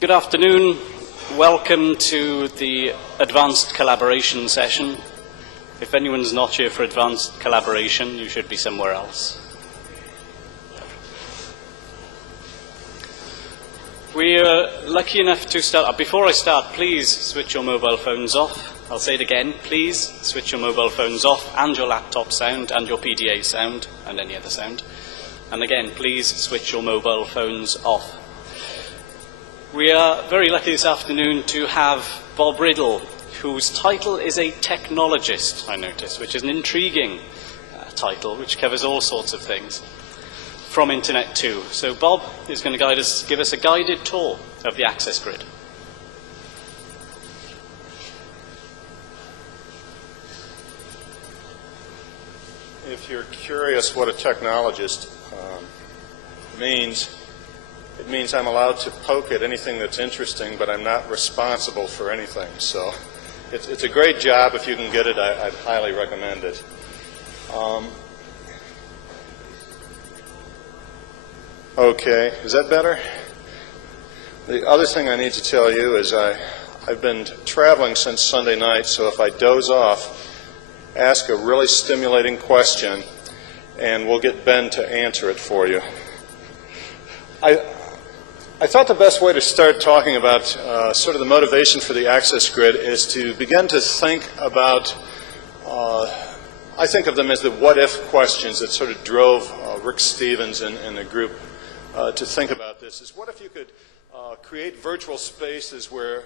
Good afternoon. Welcome to the Advanced Collaboration session. If anyone's not here for Advanced Collaboration, you should be somewhere else. We're lucky enough to start. Before I start, please switch your mobile phones off. I'll say it again. Please switch your mobile phones off and your laptop sound and your PDA sound and any other sound. And again, please switch your mobile phones off. We are very lucky this afternoon to have Bob Riddle, whose title is a technologist, I notice, which is an intriguing title, which covers all sorts of things, from Internet 2. So Bob is going to give us a guided tour of the access grid. If you're curious what a technologist means, it means I'm allowed to poke at anything that's interesting, but I'm not responsible for anything. So it's a great job. If you can get it, I'd highly recommend it. Okay, is that better? The other thing I need to tell you is I've been traveling since Sunday night, so if I doze off, ask a really stimulating question, and we'll get Ben to answer it for you. I thought the best way to start talking about sort of the motivation for the access grid is to begin to think about, I think of them as the what-if questions that sort of drove Rick Stevens and the group to think about this. Is what if you could create virtual spaces where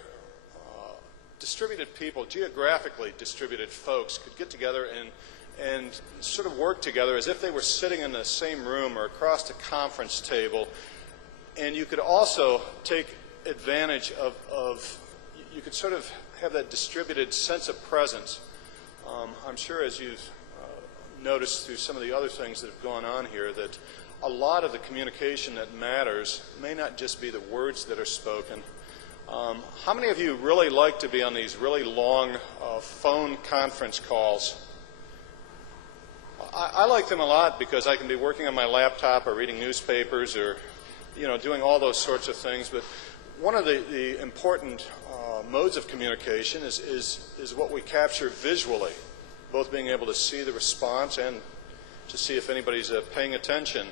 distributed people, geographically distributed folks, could get together and sort of work together as if they were sitting in the same room or across a conference table. And you could also take advantage of you could sort of have that distributed sense of presence. I'm sure as you've noticed through some of the other things that have gone on here that a lot of the communication that matters may not just be the words that are spoken. How many of you really like to be on these really long phone conference calls? I like them a lot because I can be working on my laptop or reading newspapers or doing all those sorts of things. But one of the important modes of communication is what we capture visually, both being able to see the response and to see if anybody's paying attention,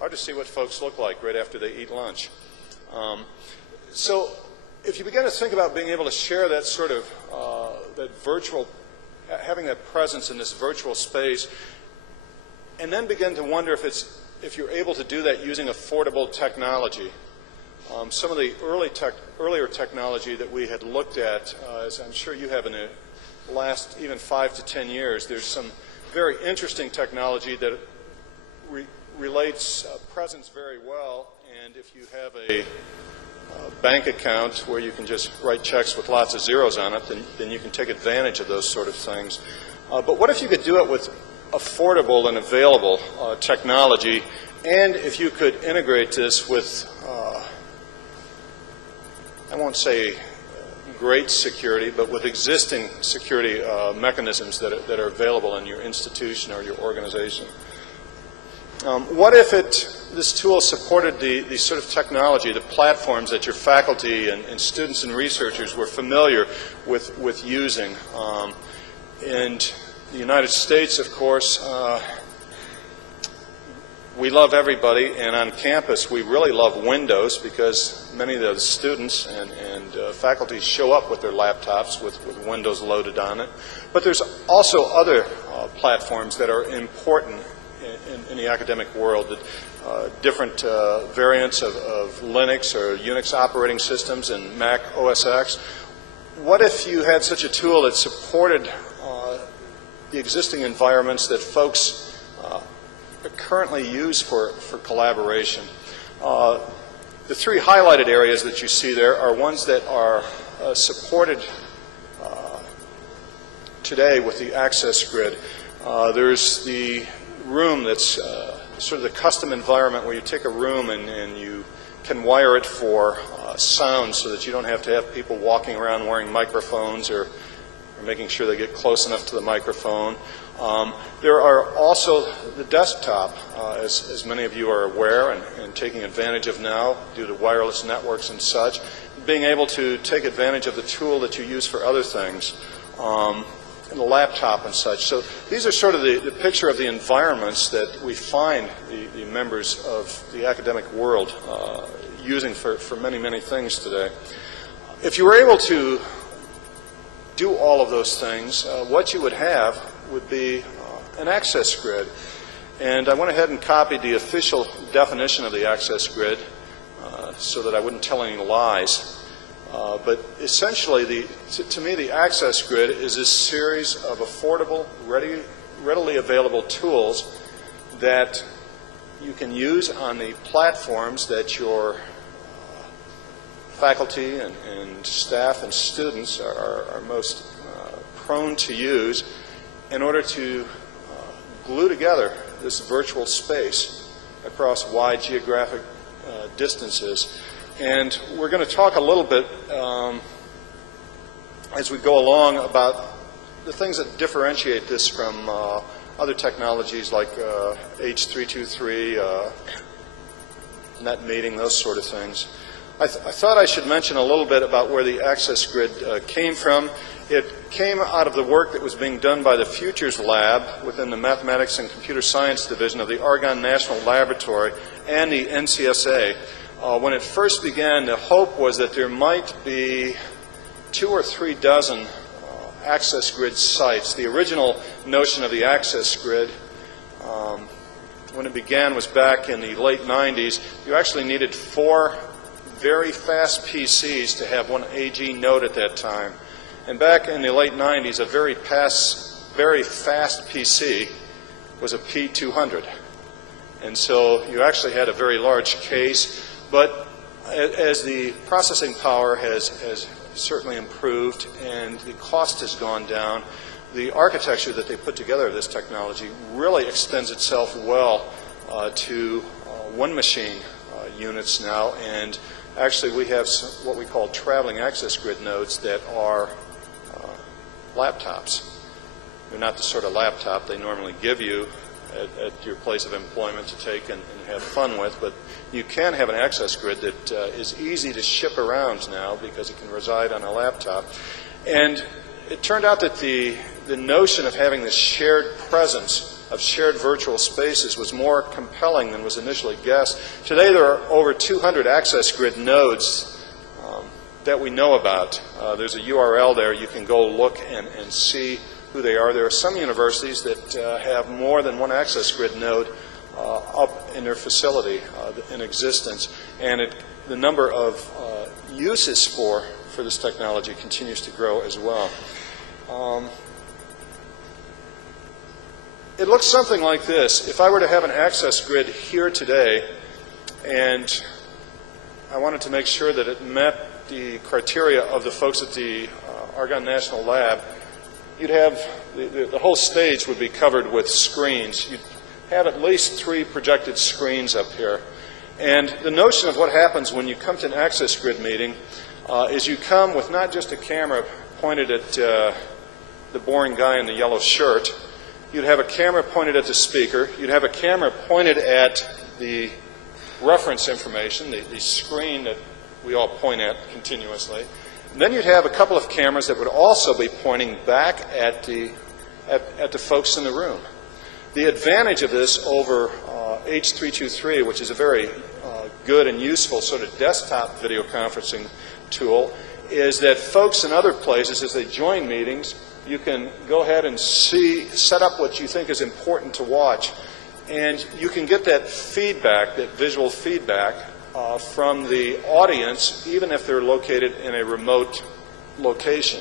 or to see what folks look like right after they eat lunch. So if you begin to think about being able to share that sort of that virtual, having that presence in this virtual space, and then begin to wonder if you're able to do that using affordable technology. Some of the earlier technology that we had looked at, as I'm sure you have in the last even 5 to 10 years, there's some very interesting technology that relates presence very well. And if you have a bank account where you can just write checks with lots of zeros on it, then you can take advantage of those sort of things. But what if you could do it with affordable and available technology, and if you could integrate this with, I won't say great security, but with existing security mechanisms that are available in your institution or your organization. What if this tool supported the sort of technology, the platforms that your faculty and students and researchers were familiar with using? In the United States, of course, we love everybody, and on campus we really love Windows because many of the students and faculty show up with their laptops with Windows loaded on it. But there's also other platforms that are important in the academic world, that different variants of Linux or Unix operating systems and Mac OS X. What if you had such a tool that supported the existing environments that folks currently use for collaboration? The three highlighted areas that you see there are ones that are supported today with the access grid. There's the room that's sort of the custom environment where you take a room and you can wire it for sound so that you don't have to have people walking around wearing microphones or or making sure they get close enough to the microphone. There are also the desktop, as many of you are aware and taking advantage of now due to wireless networks and such, being able to take advantage of the tool that you use for other things, and the laptop and such. So these are sort of the picture of the environments that we find the members of the academic world using for many, many things today. If you were able to do all of those things, what you would have would be an access grid. And I went ahead and copied the official definition of the access grid so that I wouldn't tell any lies. But essentially, to me, the access grid is a series of affordable, readily available tools that you can use on the platforms that your faculty and staff and students are most prone to use in order to glue together this virtual space across wide geographic distances. And we're going to talk a little bit as we go along about the things that differentiate this from other technologies like H323, net meeting, those sort of things. I thought I should mention a little bit about where the access grid came from. It came out of the work that was being done by the Futures Lab within the Mathematics and Computer Science Division of the Argonne National Laboratory and the NCSA. When it first began, the hope was that there might be 2 or 3 dozen access grid sites. The original notion of the access grid, when it began, was back in the late 90s. You actually needed 4 very fast PCs to have one AG node at that time. And back in the late 90s, a very fast PC was a P200. And so you actually had a very large case. But as the processing power has certainly improved and the cost has gone down, the architecture that they put together of this technology really extends itself well to one machine units now. And actually we have what we call traveling access grid nodes that are laptops. They're not the sort of laptop they normally give you at your place of employment to take and have fun with, but you can have an access grid that is easy to ship around now because it can reside on a laptop. And it turned out that the notion of having this shared presence of shared virtual spaces was more compelling than was initially guessed. Today there are over 200 access grid nodes that we know about. There's a URL there. You can go look and see who they are. There are some universities that have more than one access grid node up in their facility in existence, and the number of uses for this technology continues to grow as well. It looks something like this. If I were to have an access grid here today, and I wanted to make sure that it met the criteria of the folks at the Argonne National Lab, you'd have the whole stage would be covered with screens. You'd have at least 3 projected screens up here. And the notion of what happens when you come to an access grid meeting is you come with not just a camera pointed at the boring guy in the yellow shirt. You'd have a camera pointed at the speaker. You'd have a camera pointed at the reference information, the screen that we all point at continuously. And then you'd have a couple of cameras that would also be pointing back at the folks in the room. The advantage of this over H323, which is a very good and useful sort of desktop video conferencing tool, is that folks in other places, as they join meetings, you can go ahead and set up what you think is important to watch. And you can get that feedback, that visual feedback, from the audience, even if they're located in a remote location.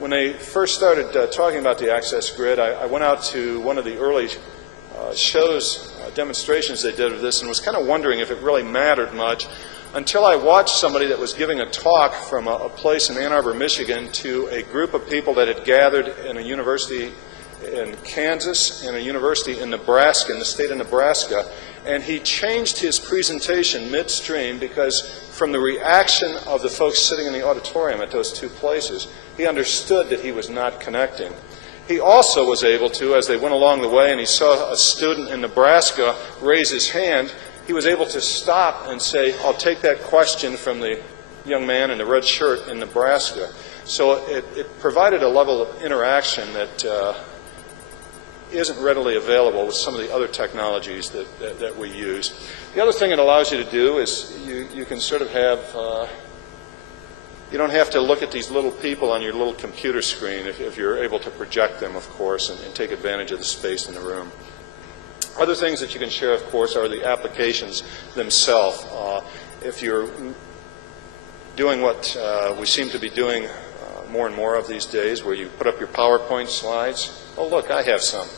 When I first started talking about the access grid, I went out to one of the early demonstrations they did of this, and was kind of wondering if it really mattered much until I watched somebody that was giving a talk from a place in Ann Arbor, Michigan, to a group of people that had gathered in a university in Kansas and a university in Nebraska, in the state of Nebraska. And he changed his presentation midstream because from the reaction of the folks sitting in the auditorium at those two places, he understood that he was not connecting. He also was able to, as they went along the way and he saw a student in Nebraska raise his hand, he was able to stop and say, I'll take that question from the young man in the red shirt in Nebraska. So it provided a level of interaction that isn't readily available with some of the other technologies that we use. The other thing it allows you to do is you can sort of have, you don't have to look at these little people on your little computer screen if you're able to project them, of course, and take advantage of the space in the room. Other things that you can share, of course, are the applications themselves. If you're doing what we seem to be doing more and more of these days, where you put up your PowerPoint slides, oh, look, I have some.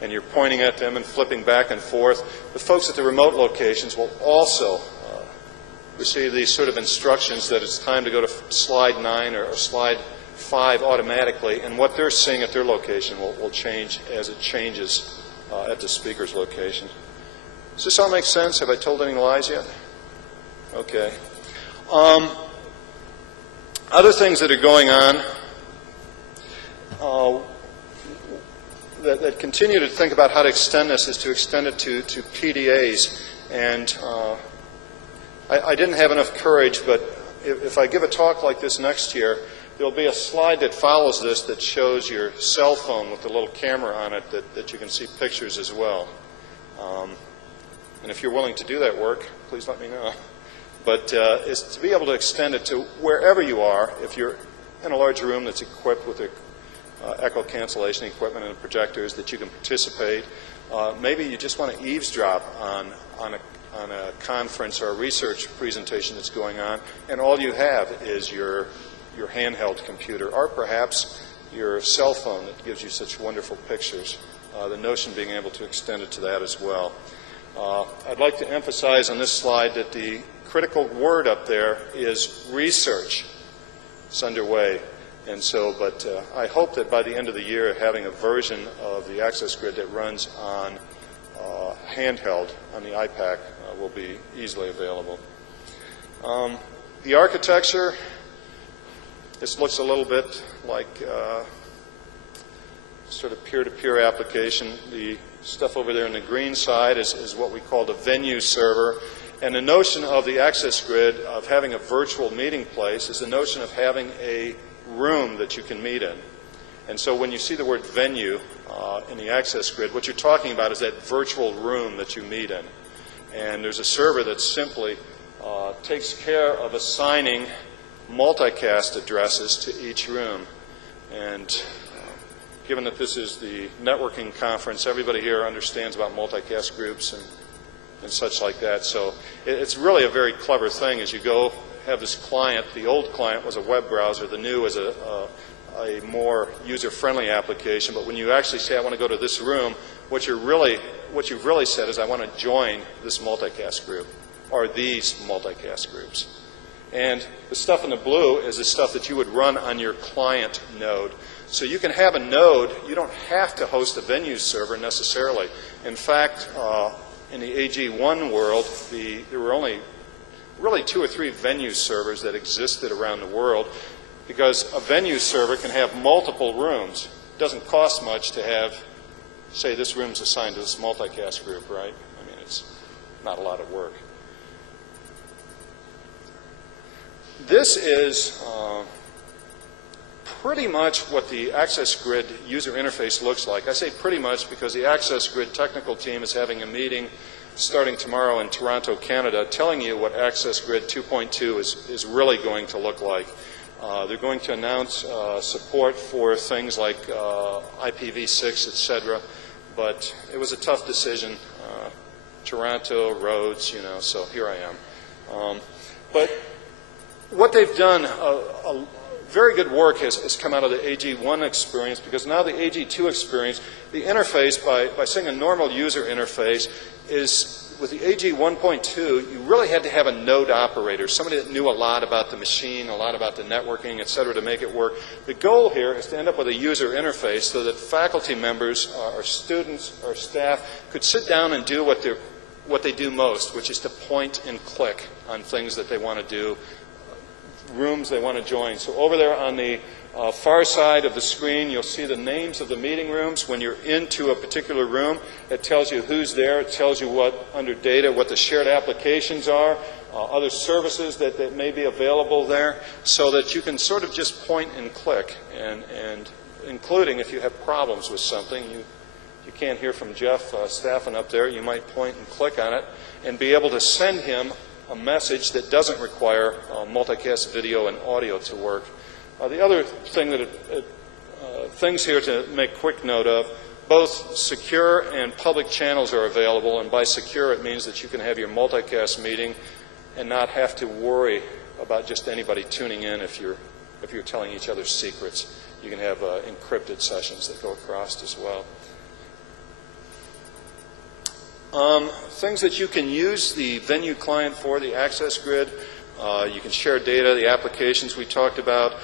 And you're pointing at them and flipping back and forth. The folks at the remote locations will also receive these sort of instructions that it's time to go to slide 9 or slide 5 automatically, and what they're seeing at their location will change as it changes at the speaker's location. Does this all make sense? Have I told any lies yet? Okay. Other things that are going on that continue to think about how to extend this is to extend it to PDAs. And I didn't have enough courage, but if I give a talk like this next year, there'll be a slide that follows this that shows your cell phone with the little camera on it that you can see pictures as well. And if you're willing to do that work, please let me know. But is to be able to extend it to wherever you are. If you're in a large room that's equipped with the echo cancellation equipment and projectors, that you can participate. Maybe you just want to eavesdrop on a conference or a research presentation that's going on, and all you have is your handheld computer, or perhaps your cell phone that gives you such wonderful pictures. The notion being able to extend it to that as well. I'd like to emphasize on this slide that the critical word up there is research. It's underway. And so, but I hope that by the end of the year, having a version of the access grid that runs on handheld on the iPad will be easily available. The architecture, this looks a little bit like sort of peer-to-peer application. The stuff over there on the green side is what we call the venue server. And the notion of the access grid, of having a virtual meeting place, is the notion of having a room that you can meet in. And so when you see the word venue in the access grid, what you're talking about is that virtual room that you meet in. And there's a server that simply takes care of assigning multicast addresses to each room. And given that this is the networking conference, everybody here understands about multicast groups and such like that. So it's really a very clever thing as you go have this client. The old client was a web browser. The new is a more user-friendly application. But when you actually say, I want to go to this room, what you've really said is, I want to join this multicast group or these multicast groups. And the stuff in the blue is the stuff that you would run on your client node. So you can have a node. You don't have to host a venue server necessarily. In fact, in the AG1 world, there were only really 2 or 3 venue servers that existed around the world, because a venue server can have multiple rooms. It doesn't cost much to have, say, this room's assigned to this multicast group, right? I mean, it's not a lot of work. This is pretty much what the access grid user interface looks like. I say pretty much because the access grid technical team is having a meeting starting tomorrow in Toronto, Canada, telling you what Access Grid 2.2 is really going to look like. They're going to announce support for things like IPv6, etc. But it was a tough decision. Toronto, Rhodes, so here I am. But what they've done, a very good work has come out of the AG1 experience, because now the AG2 experience, the interface, by saying a normal user interface, is with the AG 1.2, you really had to have a node operator, somebody that knew a lot about the machine, a lot about the networking, et cetera, to make it work. The goal here is to end up with a user interface so that faculty members, or students, or staff could sit down and do what what they do most, which is to point and click on things that they want to do, rooms they want to join. So over there on the far side of the screen, you'll see the names of the meeting rooms. When you're into a particular room, it tells you who's there. It tells you what, under data, what the shared applications are, other services that may be available there, so that you can sort of just point and click, and including if you have problems with something. You can't hear from Jeff Staffen up there. You might point and click on it and be able to send him a message that doesn't require multicast video and audio to work. The other thing that things here to make quick note of, both secure and public channels are available, and by secure it means that you can have your multicast meeting and not have to worry about just anybody tuning in if you're telling each other secrets. You can have encrypted sessions that go across as well. Things that you can use the venue client for, the access grid. You can share data, the applications we talked about.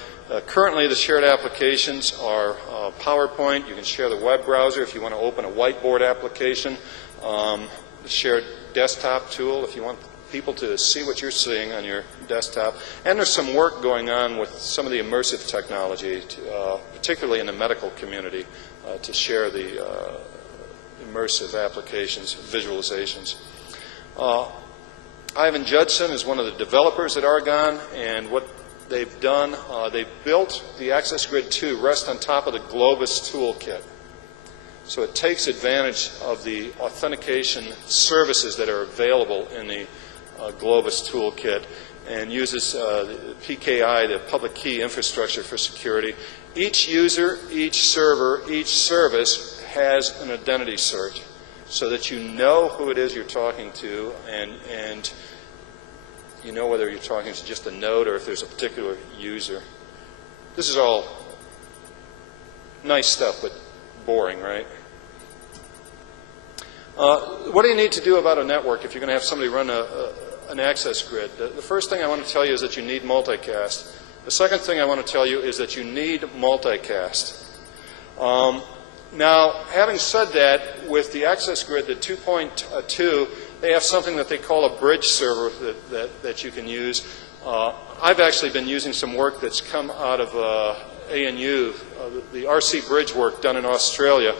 Currently, the shared applications are PowerPoint. You can share the web browser if you want to open a whiteboard application. The shared desktop tool if you want people to see what you're seeing on your desktop. And there's some work going on with some of the immersive technology, particularly in the medical community, to share the immersive applications, visualizations. Ivan Judson is one of the developers at Argonne, and what they've done, they've built the Access Grid 2 rest on top of the Globus toolkit. So it takes advantage of the authentication services that are available in the Globus toolkit and uses the PKI, the public key infrastructure for security. Each user, each server, each service has an identity cert so that you know who it is you're talking to, and you know whether you're talking to just a node or if there's a particular user. This is all nice stuff, but boring, right? What do you need to do about a network if you're going to have somebody run an access grid? The first thing I want to tell you is that you need multicast. The second thing I want to tell you is that you need multicast. Now, having said that, with the access grid, the 2.2, they have something that they call a bridge server that you can use. I've actually been using some work that's come out of ANU, the RC bridge work done in Australia,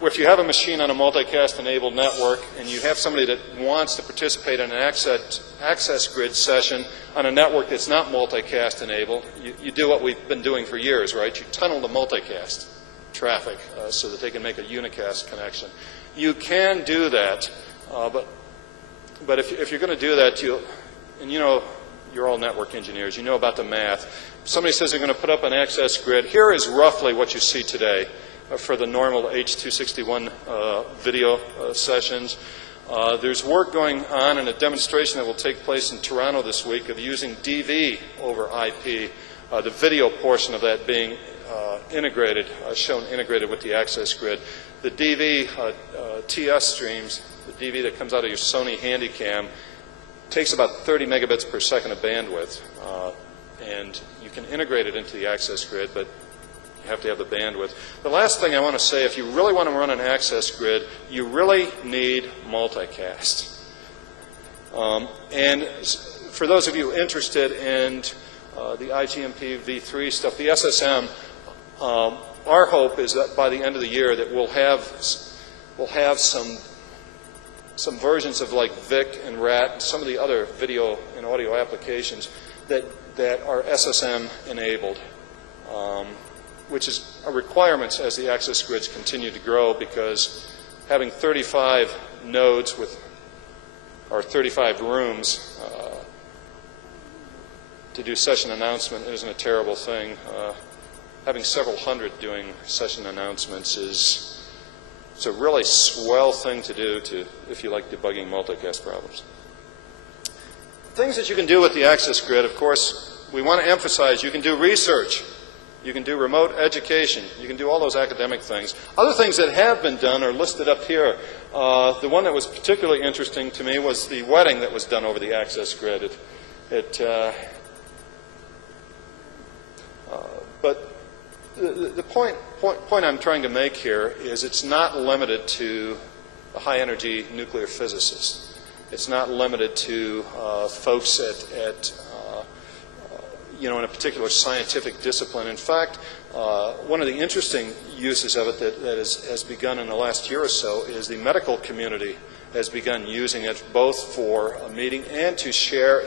where if you have a machine on a multicast-enabled network and you have somebody that wants to participate in an access grid session on a network that's not multicast-enabled, you do what we've been doing for years, right? You tunnel the multicast traffic so that they can make a unicast connection. You can do that, but if you're going to do that, and you know, you're all network engineers, you know about the math. If somebody says they're going to put up an access grid, here is roughly what you see today for the normal H.261 video sessions. There's work going on in a demonstration that will take place in Toronto this week of using DV over IP, the video portion of that being integrated, shown integrated with the access grid. The DV TS streams, the DV that comes out of your Sony Handycam, takes about 30 megabits per second of bandwidth, and you can integrate it into the access grid, but you have to have the bandwidth. The last thing I want to say, if you really want to run an access grid, you really need multicast. And for those of you interested in the IGMP v3 stuff, the SSM, our hope is that by the end of the year that we'll have some versions of like VIC and RAT and some of the other video and audio applications that are SSM enabled, which is a requirement as the access grids continue to grow, because having 35 nodes or 35 rooms to do session announcement isn't a terrible thing. Having several hundred doing session announcements is a really swell thing to do if you like debugging multicast problems. Things that you can do with the access grid, of course, we want to emphasize you can do research, you can do remote education, you can do all those academic things. Other things that have been done are listed up here. The one that was particularly interesting to me was the wedding that was done over the access grid. But the point I'm trying to make here is it's not limited to a high-energy nuclear physicist. It's not limited to folks at in a particular scientific discipline. In fact, one of the interesting uses of it that has begun in the last year or so is the medical community has begun using it both for a meeting and to share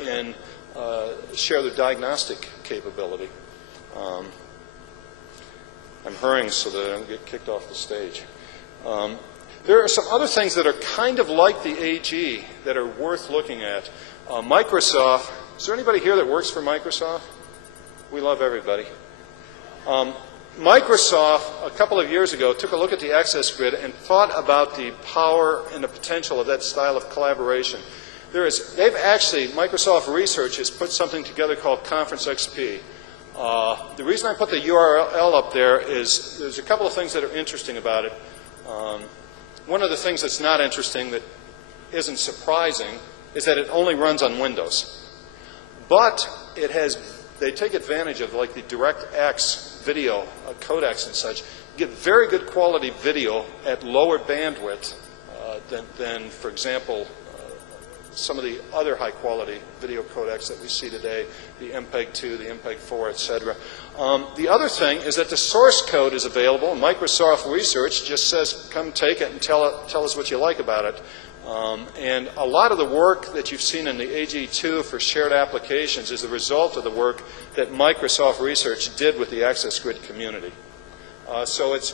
their diagnostic capability. I'm hurrying so that I don't get kicked off the stage. There are some other things that are kind of like the AG that are worth looking at. Microsoft, is there anybody here that works for Microsoft? We love everybody. Microsoft, a couple of years ago, took a look at the access grid and thought about the power and the potential of that style of collaboration. Microsoft Research has put something together called Conference XP. The reason I put the URL up there is there's a couple of things that are interesting about it. One of the things that's not interesting, that isn't surprising, is that it only runs on Windows. But they take advantage of like the DirectX video codecs and such, get very good quality video at lower bandwidth than, for example, some of the other high-quality video codecs that we see today, the MPEG-2, the MPEG-4, etc. The other thing is that the source code is available. Microsoft Research just says, come take it and tell us what you like about it. And a lot of the work that you've seen in the AG2 for shared applications is the result of the work that Microsoft Research did with the access grid community. So it's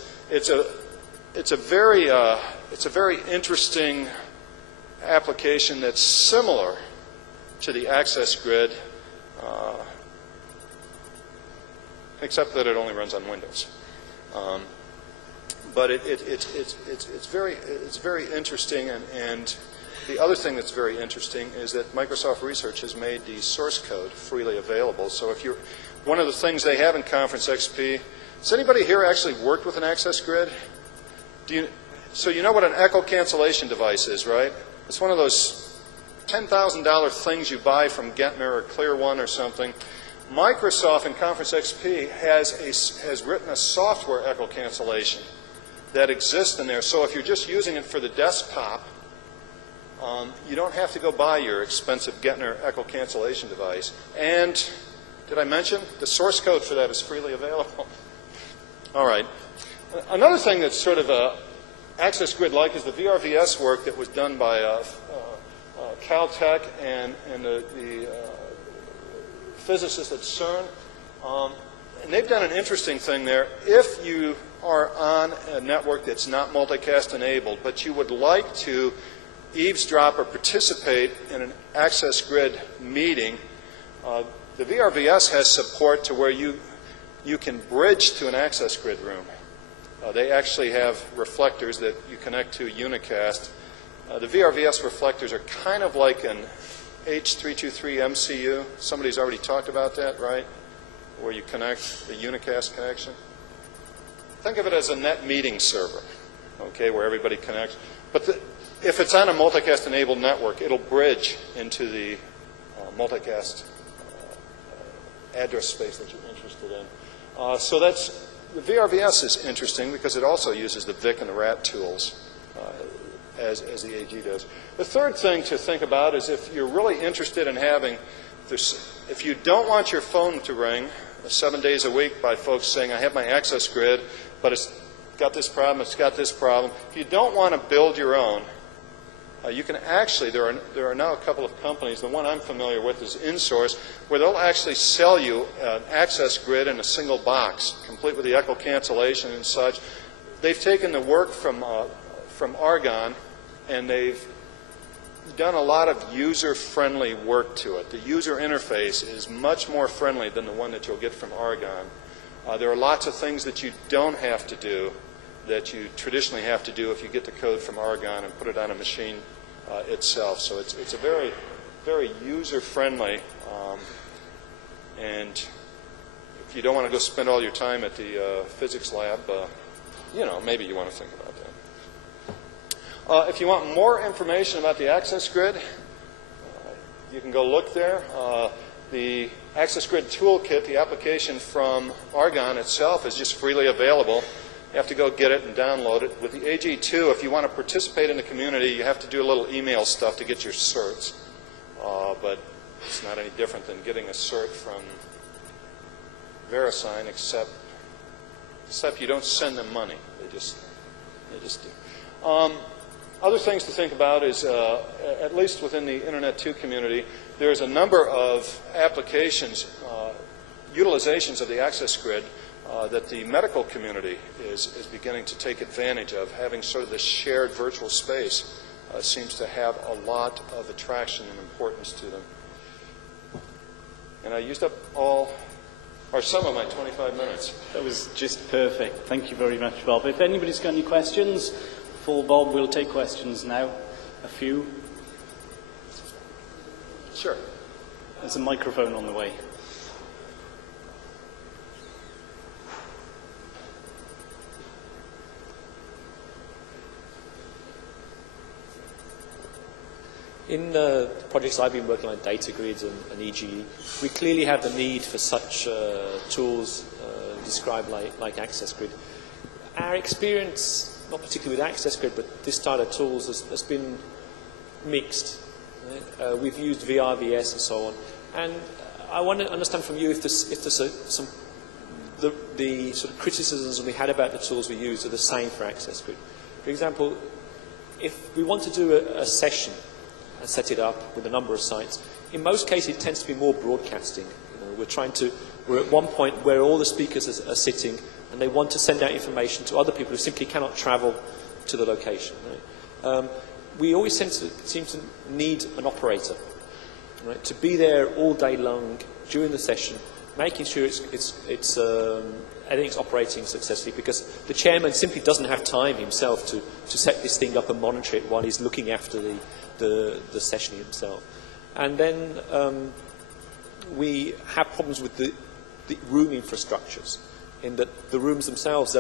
a very interesting application that's similar to the access grid, except that it only runs on Windows. But it's very interesting, and the other thing that's very interesting is that Microsoft Research has made the source code freely available. So if you're one of the things they have in Conference XP, has anybody here actually worked with an access grid? So you know what an echo cancellation device is, right? It's one of those $10,000 things you buy from Gentner or Clear One or something. Microsoft in Conference XP has written a software echo cancellation that exists in there. So if you're just using it for the desktop, you don't have to go buy your expensive Gentner echo cancellation device. And did I mention the source code for that is freely available? All right. Another thing that's sort of access grid-like is the VRVS work that was done by Caltech and the physicists at CERN. And they've done an interesting thing there. If you are on a network that's not multicast enabled, but you would like to eavesdrop or participate in an access grid meeting, the VRVS has support to where you can bridge to an access grid room. They actually have reflectors that you connect to unicast. The VRVS reflectors are kind of like an H323 MCU. Somebody's already talked about that, right? Where you connect the unicast connection. Think of it as a net meeting server, okay, where everybody connects. But if it's on a multicast-enabled network, it'll bridge into the multicast address space that you're interested in. So the VRVS is interesting because it also uses the VIC and the RAT tools as the AG does. The third thing to think about is if you're really interested in if you don't want your phone to ring 7 days a week by folks saying, I have my access grid, but it's got this problem, it's got this problem. If you don't want to build your own, you can actually, there are now a couple of companies, the one I'm familiar with is InSource, where they'll actually sell you an access grid in a single box, complete with the echo cancellation and such. They've taken the work from Argonne, and they've done a lot of user-friendly work to it. The user interface is much more friendly than the one that you'll get from Argonne. There are lots of things that you don't have to do that you traditionally have to do if you get the code from Argonne and put it on a machine itself. So it's a very, very user-friendly, and if you don't want to go spend all your time at the physics lab, maybe you want to think about that. If you want more information about the access grid, you can go look there. The Access Grid Toolkit, the application from Argonne itself, is just freely available. You have to go get it and download it. With the AG2, if you want to participate in the community, you have to do a little email stuff to get your certs. But it's not any different than getting a cert from VeriSign, except you don't send them money. They just do. Other things to think about is, at least within the Internet 2 community, there's a number of applications, utilizations of the access grid that the medical community is beginning to take advantage of. Having sort of this shared virtual space seems to have a lot of attraction and importance to them. And I used up some of my 25 minutes. That was just perfect. Thank you very much, Bob. If anybody's got any questions for Bob, we'll take questions now. A few. Sure. There's a microphone on the way. In the projects I've been working on, data grids and EGE, we clearly have the need for such tools described like Access Grid. Our experience, not particularly with Access Grid, but this style of tools has been mixed. Right? We've used VRVS and so on. And I want to understand from you if there's the sort of criticisms we had about the tools we use are the same for Access Grid. For example, if we want to do a session and set it up with a number of sites, in most cases it tends to be more broadcasting. We're at one point where all the speakers are sitting and they want to send out information to other people who simply cannot travel to the location. Right? We always seem to need an operator, right, to be there all day long during the session, making sure everything's operating successfully, because the chairman simply doesn't have time himself to set this thing up and monitor it while he's looking after the session himself. And then we have problems with the room infrastructures, in that the rooms themselves,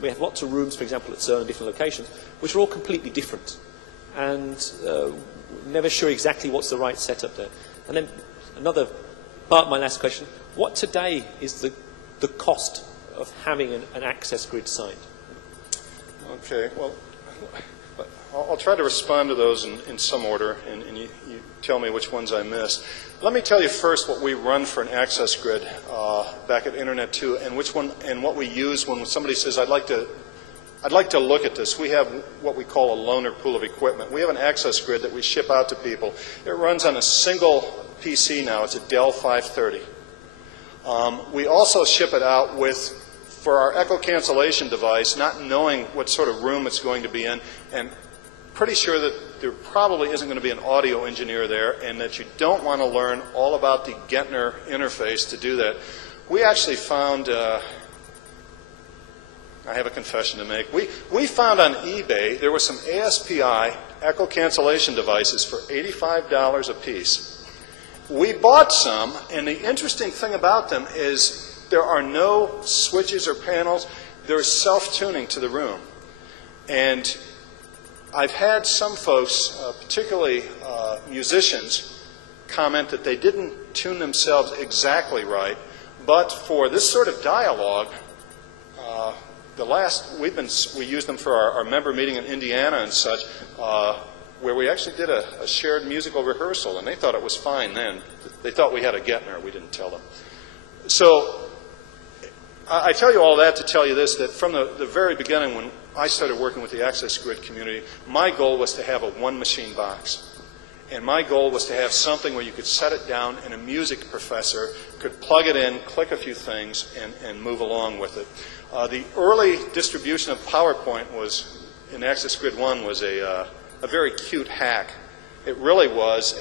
we have lots of rooms, for example, at certain different locations, which are all completely different, and never sure exactly what's the right setup there. And then another part of my last question, what today is the cost of having an access grid site? Okay, well, I'll try to respond to those in some order, and you tell me which ones I missed. Let me tell you first what we run for an access grid back at Internet 2, and what we use when somebody says, I'd like to look at this. We have what we call a loaner pool of equipment. We have an access grid that we ship out to people. It runs on a single PC now. It's a Dell 530. We also ship it out for our echo cancellation device, not knowing what sort of room it's going to be in, and pretty sure that there probably isn't going to be an audio engineer there, and that you don't want to learn all about the Gentner interface to do that. We actually found, I have a confession to make, we found on eBay there were some ASPI echo cancellation devices for $85 a piece. We bought some, and the interesting thing about them is there are no switches or panels. There's self-tuning to the room. And I've had some folks, particularly musicians, comment that they didn't tune themselves exactly right, but for this sort of dialogue, we used them for our member meeting in Indiana and such, where we actually did a shared musical rehearsal, and they thought it was fine then. They thought we had a Gentner. We didn't tell them. So I tell you all that to tell you this, that from the very beginning when I started working with the access grid community, my goal was to have a one-machine box. And my goal was to have something where you could set it down and a music professor could plug it in, click a few things, and move along with it. The early distribution of PowerPoint in Access Grid 1 was a very cute hack. It really was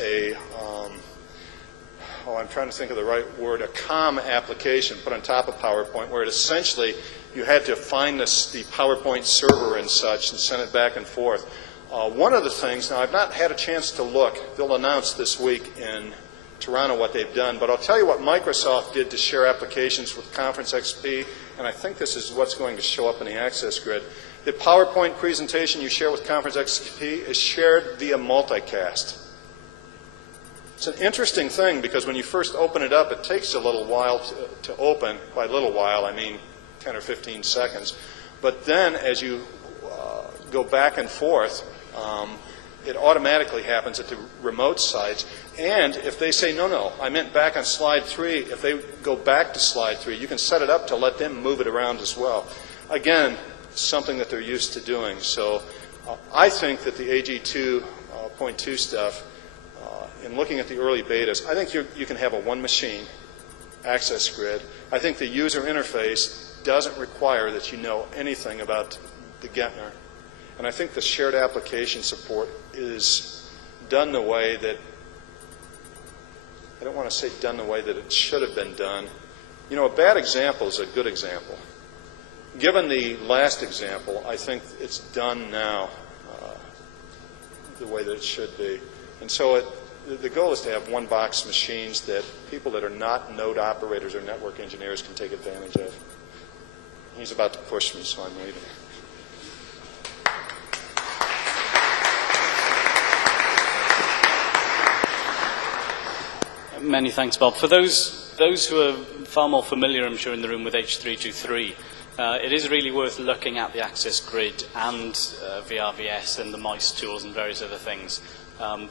I'm trying to think of the right word, a COM application put on top of PowerPoint, where it essentially you had to find the PowerPoint server and such and send it back and forth. One of the things, now I've not had a chance to look, they'll announce this week in Toronto what they've done, but I'll tell you what Microsoft did to share applications with Conference XP, and I think this is what's going to show up in the access grid. The PowerPoint presentation you share with Conference XP is shared via multicast. It's an interesting thing because when you first open it up, it takes a little while to open. By little while, I mean 10 or 15 seconds. But then as you go back and forth, it automatically happens at the remote sites. And if they say, no, I meant back on slide 3, if they go back to slide 3, you can set it up to let them move it around as well. Again, something that they're used to doing. So I think that the AG 2.2 stuff, in looking at the early betas, I think you can have a one-machine access grid. I think the user interface doesn't require that you know anything about the Gettner. And I think the shared application support is done the way that, I don't want to say done the way that it should have been done. You know, a bad example is a good example. Given the last example, I think it's done now the way that it should be. And so the goal is to have one-box machines that people that are not node operators or network engineers can take advantage of. He's about to push me, so I'm leaving. Many thanks, Bob. For those who are far more familiar, I'm sure, in the room with H323, it is really worth looking at the access grid and VRVS and the mice tools and various other things.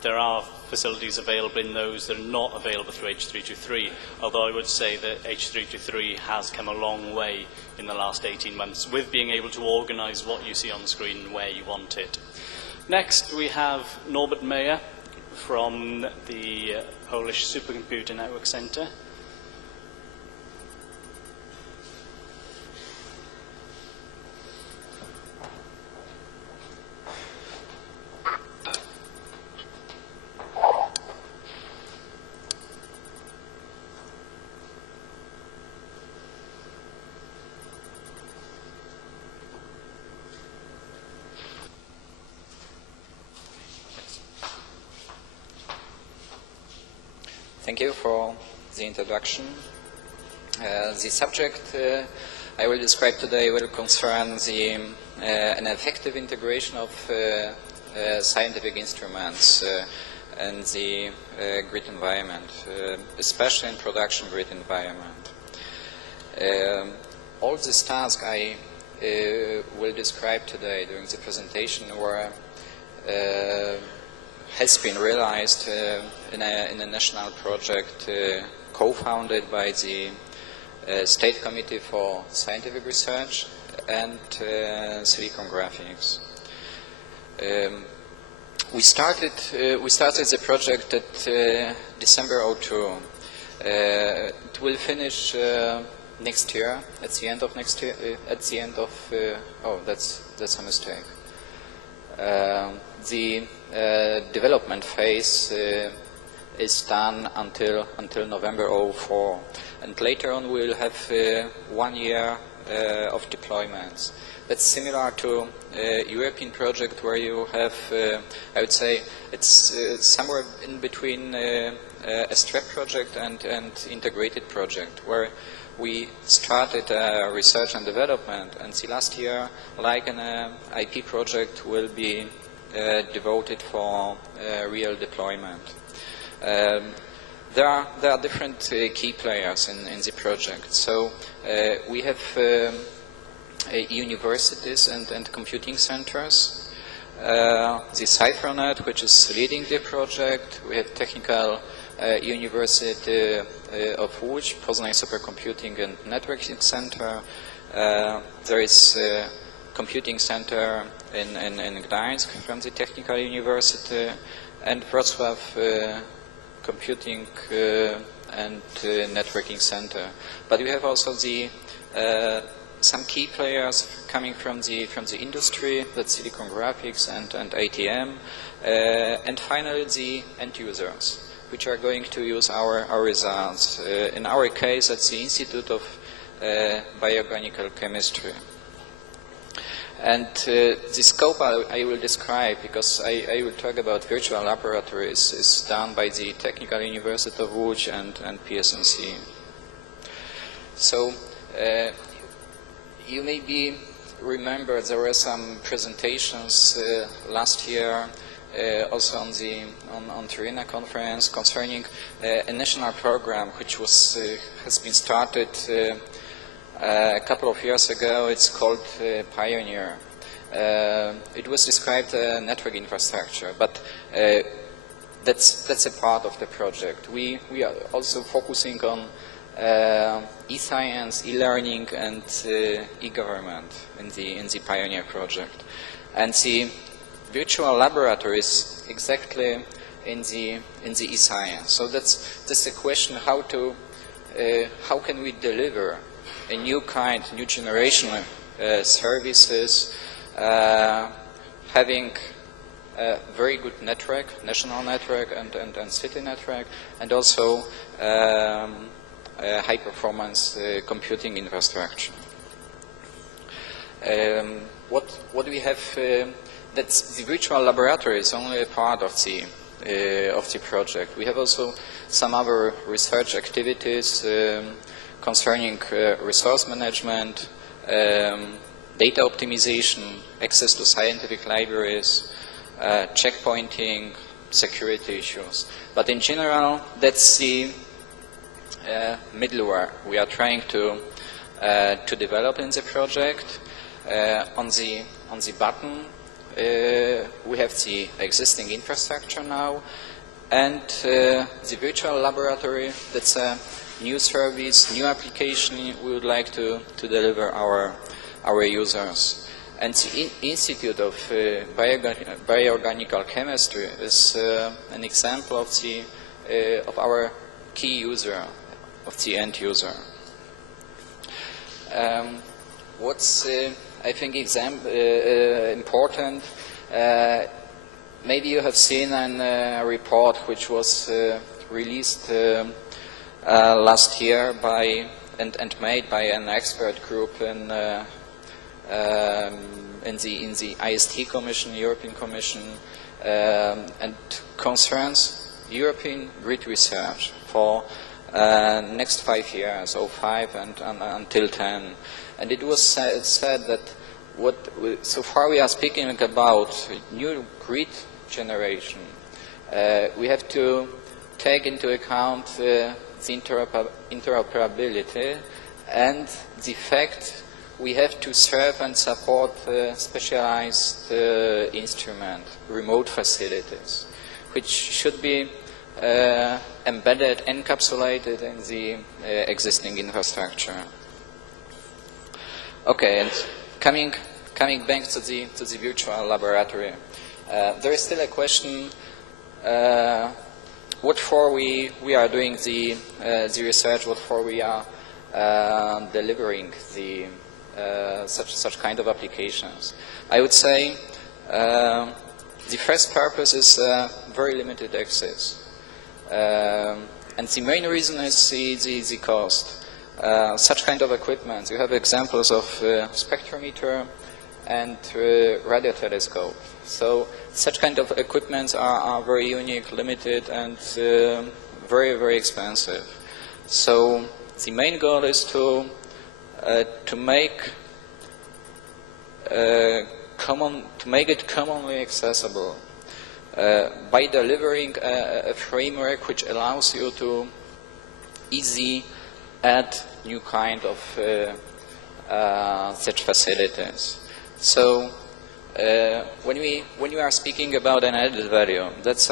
There are facilities available in those that are not available through H323, although I would say that H323 has come a long way in the last 18 months with being able to organize what you see on screen where you want it. Next, we have Norbert Meyer from the Polish Supercomputer Network Center. Thank you for the introduction. The subject I will describe today will concern an effective integration of scientific instruments in the grid environment, especially in production grid environment. All these tasks I will describe today during the presentation were has been realized in a national project co-founded by the State Committee for Scientific Research and Silicon Graphics. We started the project at December 2002. It will finish next year. At the end of next year. Oh, that's a mistake. The development phase is done until November 2004, and later on we will have 1 year of deployments. That's similar to a European project where you have, I would say, it's somewhere in between a STREP project and integrated project, where we started research and development, and the last year, like an IP project, will be devoted for real deployment. There are different key players in the project. So we have universities and computing centers. The CypherNet, which is leading the project. We have Technical University of Łódź, Poznań Supercomputing and Networking Center. There is Computing Center in Gdańsk from the Technical University, and Wrocław Computing and Networking Center. But we have also some key players coming from the industry, that's Silicon Graphics and ATM, and finally the end users, which are going to use our results. In our case, that's the Institute of Bioorganical Chemistry. And the scope I will describe, because I will talk about virtual laboratories, is done by the Technical University of Łódź and PSNC. So you maybe remember there were some presentations last year also on Trina conference concerning a national program which has been started a couple of years ago. It's called Pioneer. It was described network infrastructure, but that's a part of the project. We are also focusing on e-science, e-learning, and e-government in the Pioneer project. And the virtual laboratory is exactly in the e-science. So that's the question: how can we deliver a new kind, new generation of services, having a very good network, national network and city network, and also high performance computing infrastructure. What we have, that's the virtual laboratory is only a part of the project. We have also some other research activities concerning resource management, data optimization, access to scientific libraries, checkpointing, security issues. But in general, that's the middleware we are trying to develop in the project. On the button, we have the existing infrastructure now, and the virtual laboratory, that's a new service, new application we would like to deliver our users. And the Institute of Bioorganical Chemistry is an example of our key user, of the end user. What's I think important, maybe you have seen a report which was released last year and made by an expert group in the IST Commission, European Commission, and concerns European grid research for next 5 years, 05 and until 10. And it was said that so far we are speaking about new grid generation. We have to take into account the interoperability and the fact we have to serve and support specialized instrument, remote facilities, which should be embedded, encapsulated in the existing infrastructure. Okay, and coming back to the virtual laboratory, there is still a question: what for we are doing the research? What for we are delivering the such kind of applications? I would say the first purpose is very limited access, and the main reason is the cost. Such kind of equipment, you have examples of spectrometer and radio telescope. So such kind of equipments are very unique, limited, and very, very expensive. So the main goal is to make it commonly accessible by delivering a framework which allows you to easily add new kind of such facilities. So when we are speaking about an added value, that's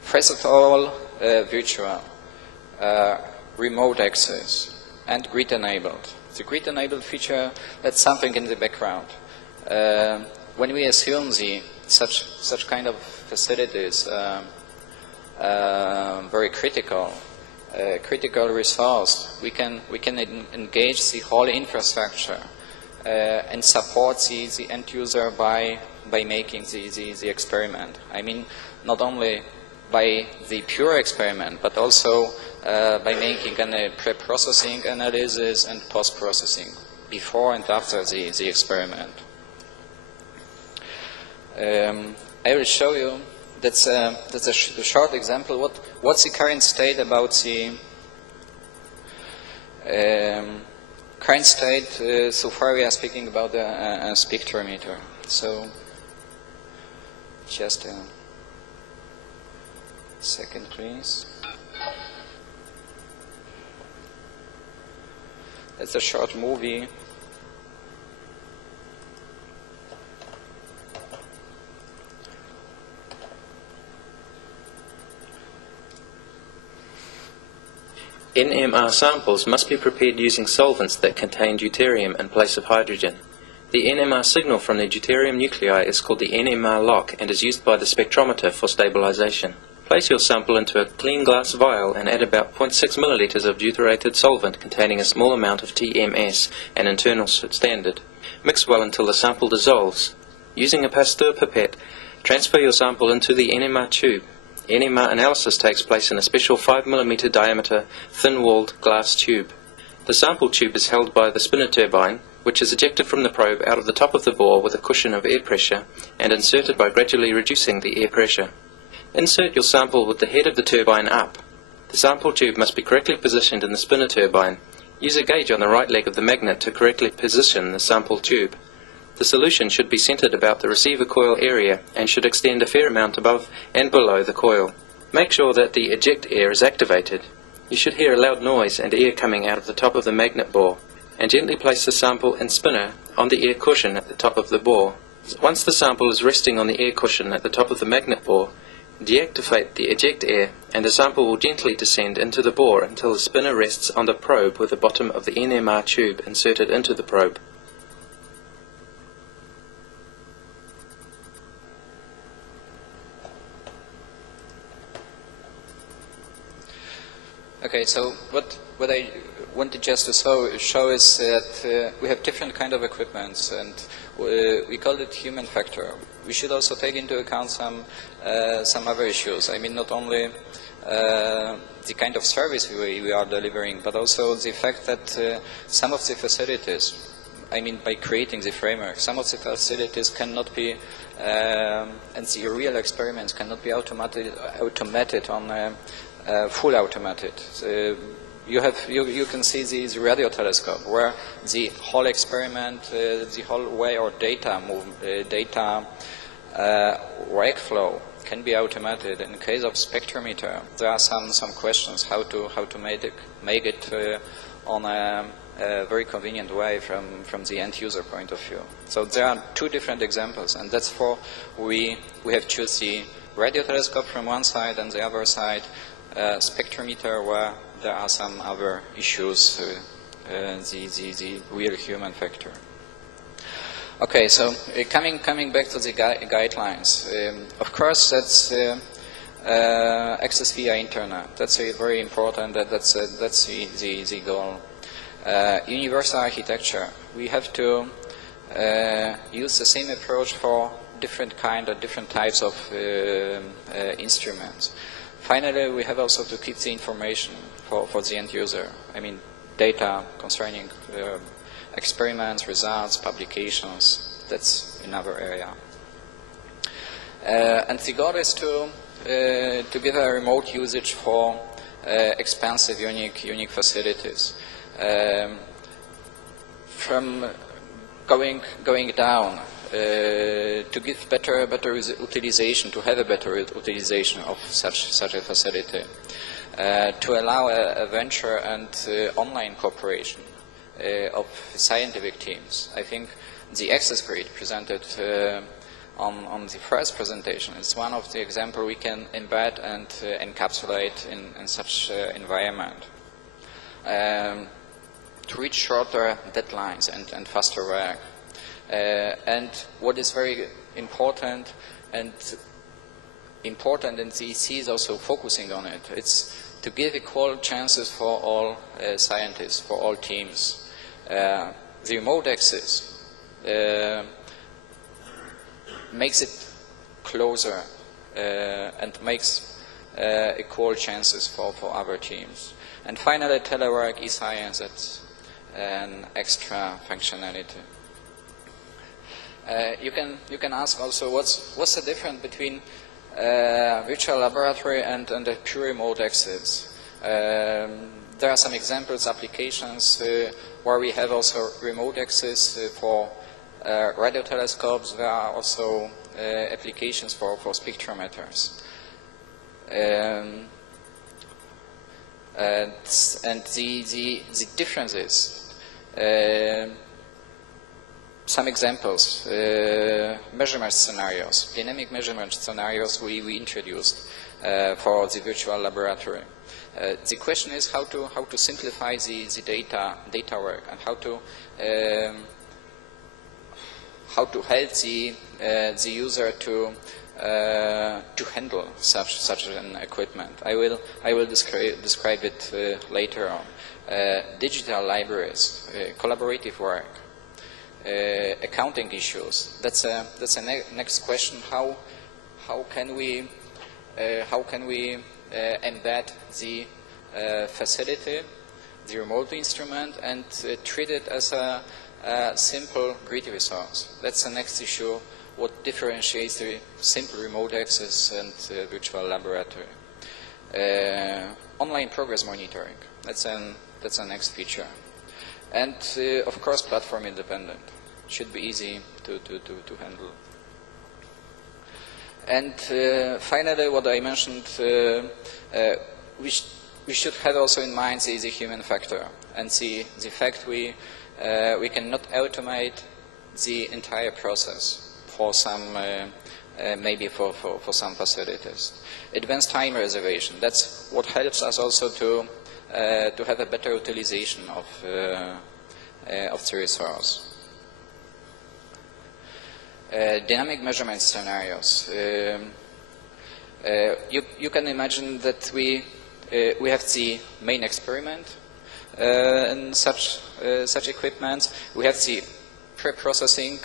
first of all virtual, remote access, and grid enabled. The grid enabled feature, that's something in the background. When we assume such kind of facilities very critical resource, we can engage the whole infrastructure and support the end user by making the experiment. I mean, not only by the pure experiment, but also by making a pre-processing analysis and post-processing before and after the experiment. I will show you. That's a short example. What's the current state about the current state? So far, we are speaking about a spectrometer. So, just a second, please. It's a short movie. NMR samples must be prepared using solvents that contain deuterium in place of hydrogen. The NMR signal from the deuterium nuclei is called the NMR lock and is used by the spectrometer for stabilization. Place your sample into a clean glass vial and add about 0.6 milliliters of deuterated solvent containing a small amount of TMS, an internal standard. Mix well until the sample dissolves. Using a Pasteur pipette, transfer your sample into the NMR tube. NMR analysis takes place in a special 5 mm diameter, thin-walled glass tube. The sample tube is held by the spinner turbine, which is ejected from the probe out of the top of the bore with a cushion of air pressure and inserted by gradually reducing the air pressure. Insert your sample with the head of the turbine up. The sample tube must be correctly positioned in the spinner turbine. Use a gauge on the right leg of the magnet to correctly position the sample tube. The solution should be centered about the receiver coil area and should extend a fair amount above and below the coil. Make sure that the eject air is activated. You should hear a loud noise and air coming out of the top of the magnet bore, and gently place the sample and spinner on the air cushion at the top of the bore. Once the sample is resting on the air cushion at the top of the magnet bore, deactivate the eject air and the sample will gently descend into the bore until the spinner rests on the probe with the bottom of the NMR tube inserted into the probe. Okay, so what I wanted just to show is that we have different kind of equipments, and we call it human factor. We should also take into account some other issues. I mean, not only the kind of service we are delivering, but also the fact that some of the facilities, I mean, by creating the framework, some of the facilities cannot be, and the real experiments cannot be automated on full automated. You can see the radio telescope where the whole experiment, the whole way or data workflow can be automated. In case of spectrometer, there are some questions how to make it on a very convenient way from the end user point of view. So there are two different examples, and that's for we have choose the radio telescope from one side and the other side spectrometer where there are some other issues, the real human factor. Okay, so coming back to the guidelines. Of course, that's access via internet. That's very important. That's the goal. Universal architecture. We have to use the same approach for different types of instruments. Finally, we have also to keep the information for the end user. I mean, data concerning experiments, results, publications. That's another area. And the goal is to give a remote usage for expansive, unique facilities. From going down. To give better utilization, to have a better utilization of such a facility, to allow a venture and online cooperation of scientific teams. I think the access grid presented on the first presentation is one of the examples we can embed and encapsulate in such environment. To reach shorter deadlines and faster work. And what is very important, and CEC is also focusing on it, it's to give equal chances for all scientists, for all teams. The remote access makes it closer and makes equal chances for other teams. And finally, telework, e-science, that's an extra functionality. You can ask also what's the difference between virtual laboratory and a pure remote access. There are some examples, applications where we have also remote access for radio telescopes. There are also applications for spectrometers. And the difference is Some examples, measurement scenarios, dynamic measurement scenarios we introduced for the virtual laboratory. The question is how to simplify the data work, and how to help the user to handle such an equipment. I will describe it later on. Digital libraries, collaborative work, accounting issues. That's a next question. How can we embed the facility, the remote instrument, and treat it as a simple grid resource? That's the next issue. What differentiates the simple remote access and virtual laboratory? Online progress monitoring. That's the next feature. And of course, platform independent. Should be easy to handle. And finally, what I mentioned, we should have also in mind the human factor, and the fact we cannot automate the entire process for some, maybe for some facilities. Advanced time reservation, that's what helps us also to have a better utilization of the resource. Dynamic measurement scenarios. You can imagine that we have the main experiment in such equipment. We have the pre-processing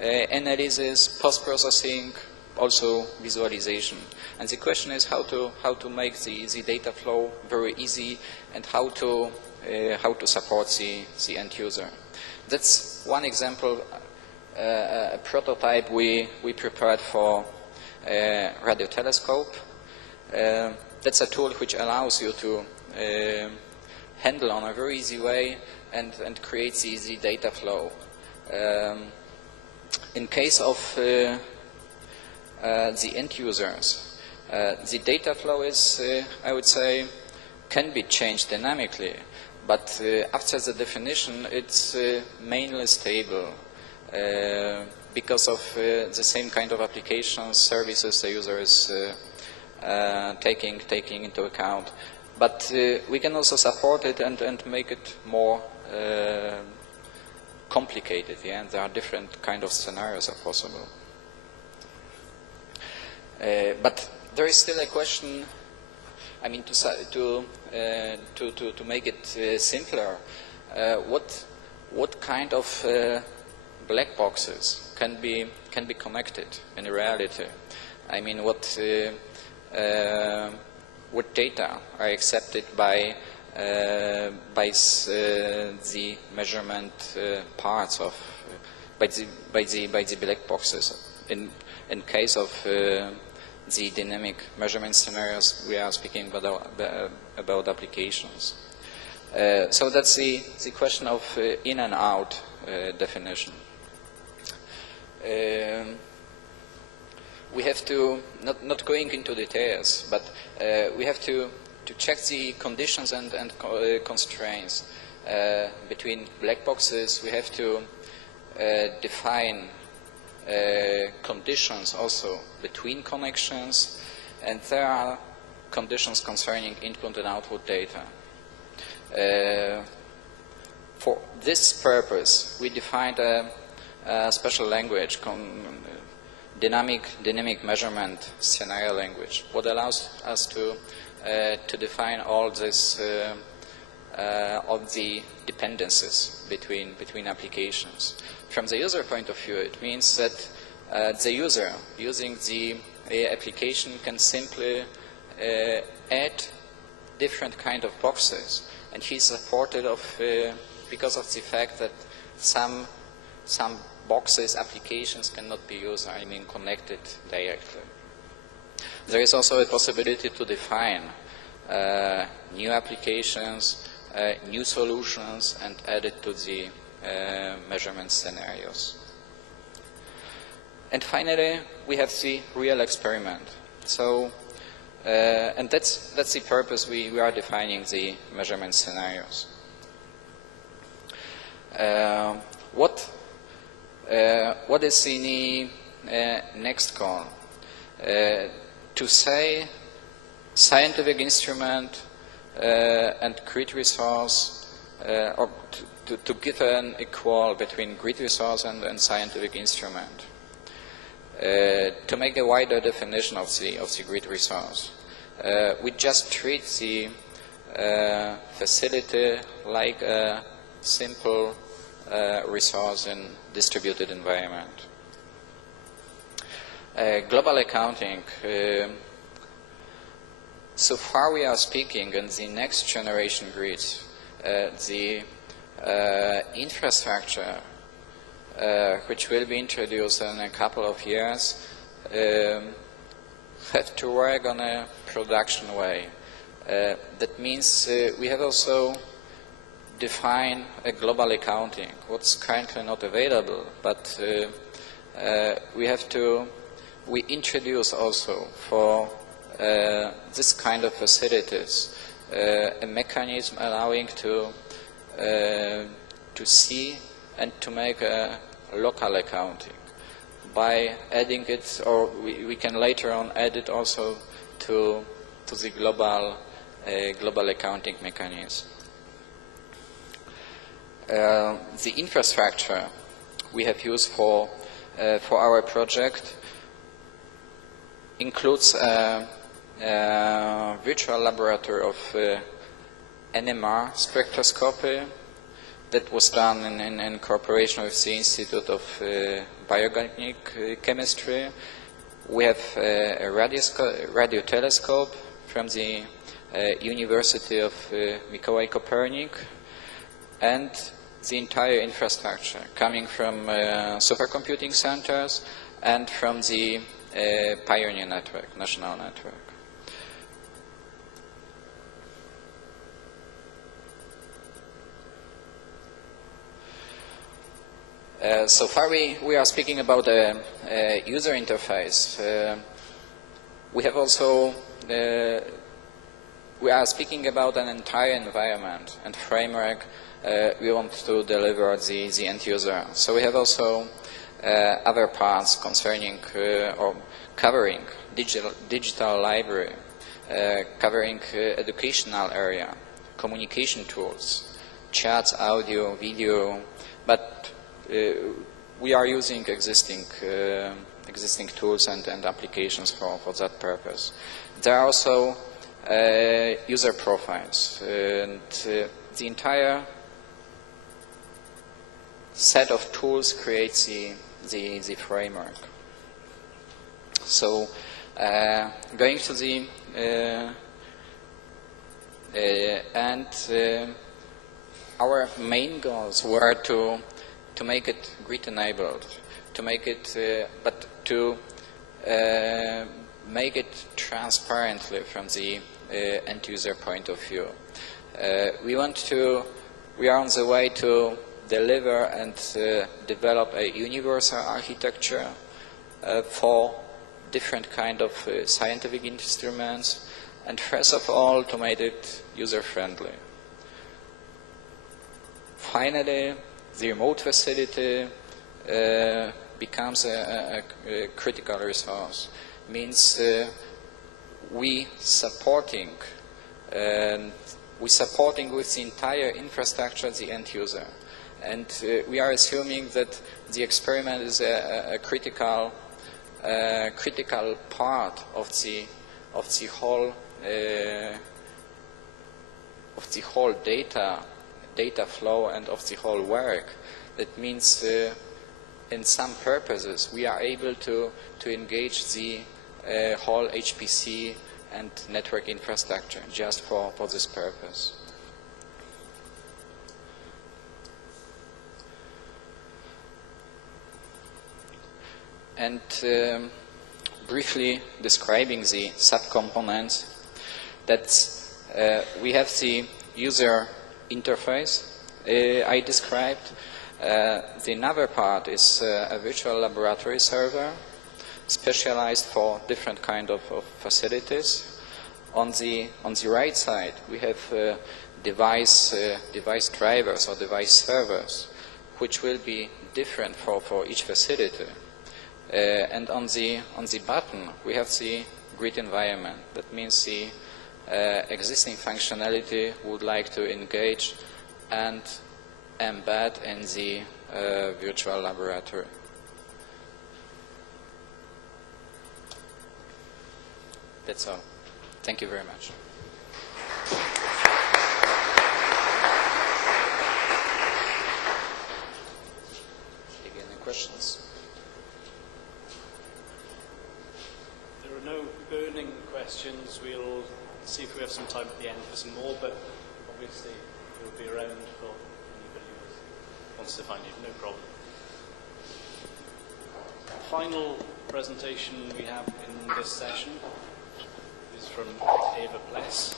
analysis, post-processing, also visualization. And the question is how to make the data flow very easy, and how to support the end user. That's one example. A prototype we prepared for a radio telescope. That's a tool which allows you to handle on a very easy way and create the data flow. In case of the end users, the data flow is, I would say, can be changed dynamically, but after the definition, it's mainly stable. Because of the same kind of applications, services the user is taking into account. But we can also support it and make it more complicated. Yeah? And there are different kind of scenarios are possible. But there is still a question. I mean, to make it simpler, what kind of black boxes can be connected in reality? I mean, what data are accepted by the measurement parts of by the black boxes? In case of the dynamic measurement scenarios, we are speaking about applications. So that's the question of in and out definition. We have to, not going into details, but we have to check the conditions and constraints between black boxes. We have to define conditions also between connections, and there are conditions concerning input and output data. For this purpose, we defined a special language, dynamic measurement scenario language, what allows us to define all this, all the dependencies between applications. From the user point of view, it means that the user using the application can simply add different kind of boxes, and he's supported because of the fact that some boxes, applications cannot be used, I mean connected directly. There is also a possibility to define new applications, new solutions, and add it to the measurement scenarios. And finally, we have the real experiment. So, and that's the purpose we are defining the measurement scenarios. What is in the next goal? To say scientific instrument and grid resource, or to give an equal between grid resource and scientific instrument. To make a wider definition of the grid resource. We just treat the facility like a simple resource in distributed environment. Global accounting. So far we are speaking in the next generation grids, the infrastructure which will be introduced in a couple of years have to work on a production way. That means we have also defined a global accounting, what's currently not available, but we introduce also for this kind of facilities a mechanism allowing to see and to make a local accounting by adding it, or we can later on add it also to the global accounting mechanism. The infrastructure we have used for our project includes a virtual laboratory of NMR spectroscopy that was done in cooperation with the Institute of Bioorganic Chemistry. We have a radio telescope from the University of Mikołaj Kopernik, and the entire infrastructure coming from supercomputing centers and from the Pioneer Network, national network. So far we are speaking about a user interface. We have also we are speaking about an entire environment and framework we want to deliver the end user. So we have also other parts concerning or covering digital library, covering educational area, communication tools, chats, audio, video, but we are using existing tools and applications for that purpose. There are also user profiles, and the entire set of tools creates the framework. So going to the our main goals were to make it grid enabled, to make it but to make it transparently from the end user point of view. We are on the way to deliver and develop a universal architecture for different kind of scientific instruments, and first of all to make it user-friendly. Finally, the remote facility becomes a critical resource. Means we supporting with the entire infrastructure the end user, and we are assuming that the experiment is a critical part of the whole data flow and of the whole work. That means in some purposes we are able to engage the whole HPC and network infrastructure just for this purpose. And briefly describing the subcomponents, that we have the user interface I described. The another part is a virtual laboratory server specialized for different kind of facilities. On the right side we have device drivers or device servers which will be different for each facility. And on the bottom, we have the grid environment. That means the existing functionality we would like to engage and embed in the virtual laboratory. That's all. Thank you very much. Any questions? There are no burning questions. We'll see if we have some time at the end for some more, but obviously you'll be around for anybody who wants to find you. No problem. The final presentation we have in this session is from Eva Pless.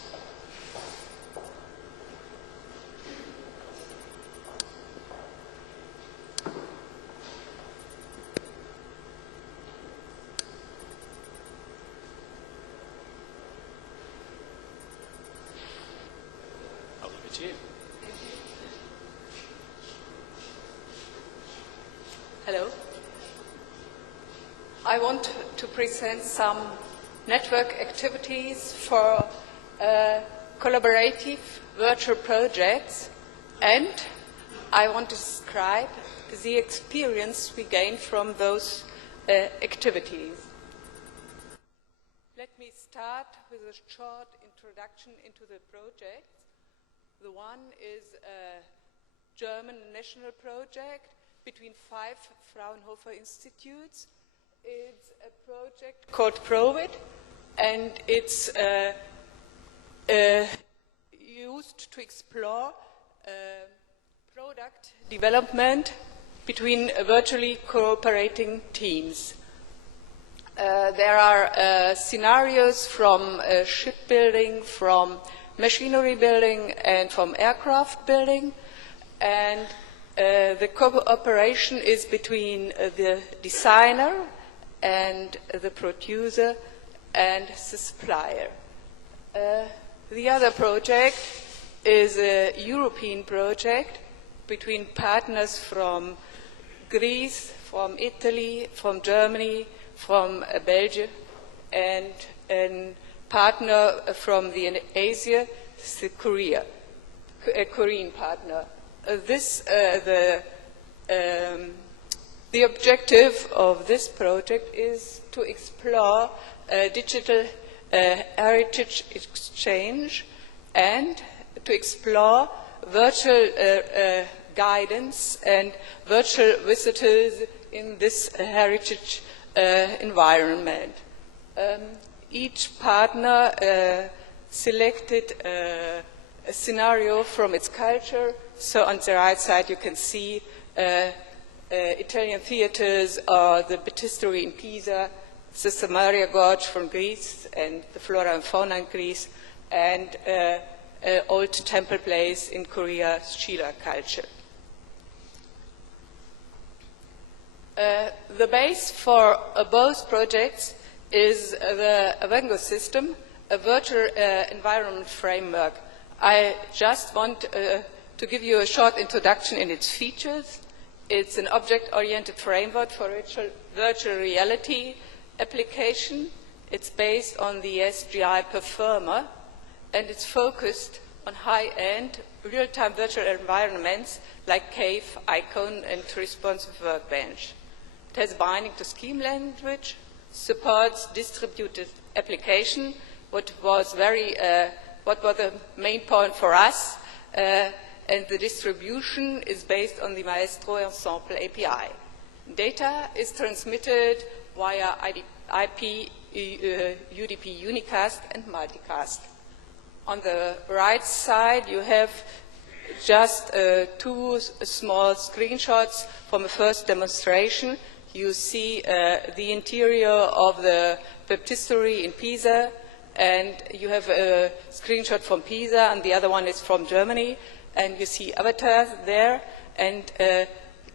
I'll leave it to you. Hello. I want to present some network activities for collaborative virtual projects, and I want to describe the experience we gained from those activities. Let me start with a short introduction into the projects. The one is a German national project between 5 Fraunhofer institutes. It's a project called PROVIT, and it's used to explore product development between virtually cooperating teams. There are scenarios from shipbuilding, from machinery building, and from aircraft building, and the cooperation is between the designer and the producer and the supplier. The other project is a European project between partners from Greece, from Italy, from Germany, from Belgium, and a partner from Asia, Korea, a Korean partner. The objective of this project is to explore digital heritage exchange and to explore virtual guidance and virtual visitors in this heritage environment. Each partner selected a scenario from its culture. So on the right side you can see Italian theaters or the Baptistery in Pisa, the Samaria Gorge from Greece and the flora and fauna in Greece, and old temple place in Korea's Shila culture. The base for both projects is the Avengo system, a virtual environment framework. I just want to give you a short introduction in its features. It's an object-oriented framework for virtual reality application. It's based on the SGI Performer, and it's focused on high-end, real-time virtual environments like Cave, Icon, and Responsive Workbench. It has binding to scheme language, supports distributed application, what was the main point for us, and the distribution is based on the Maestro Ensemble API. Data is transmitted via IP, UDP unicast, and multicast. On the right side, you have just 2 small screenshots from the first demonstration. You see the interior of the Baptistery in Pisa, and you have a screenshot from Pisa, and the other one is from Germany. And you see avatars there, and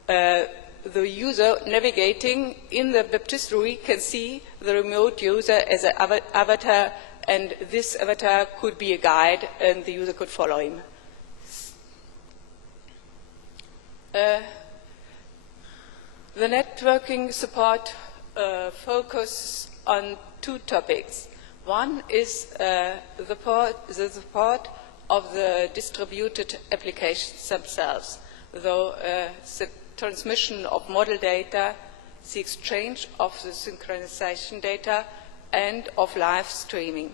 the user navigating in the baptistery can see the remote user as an avatar, and this avatar could be a guide, and the user could follow him. The networking support focuses on two topics. One is the support of the distributed applications themselves, the transmission of model data, the exchange of the synchronization data, and of live streaming.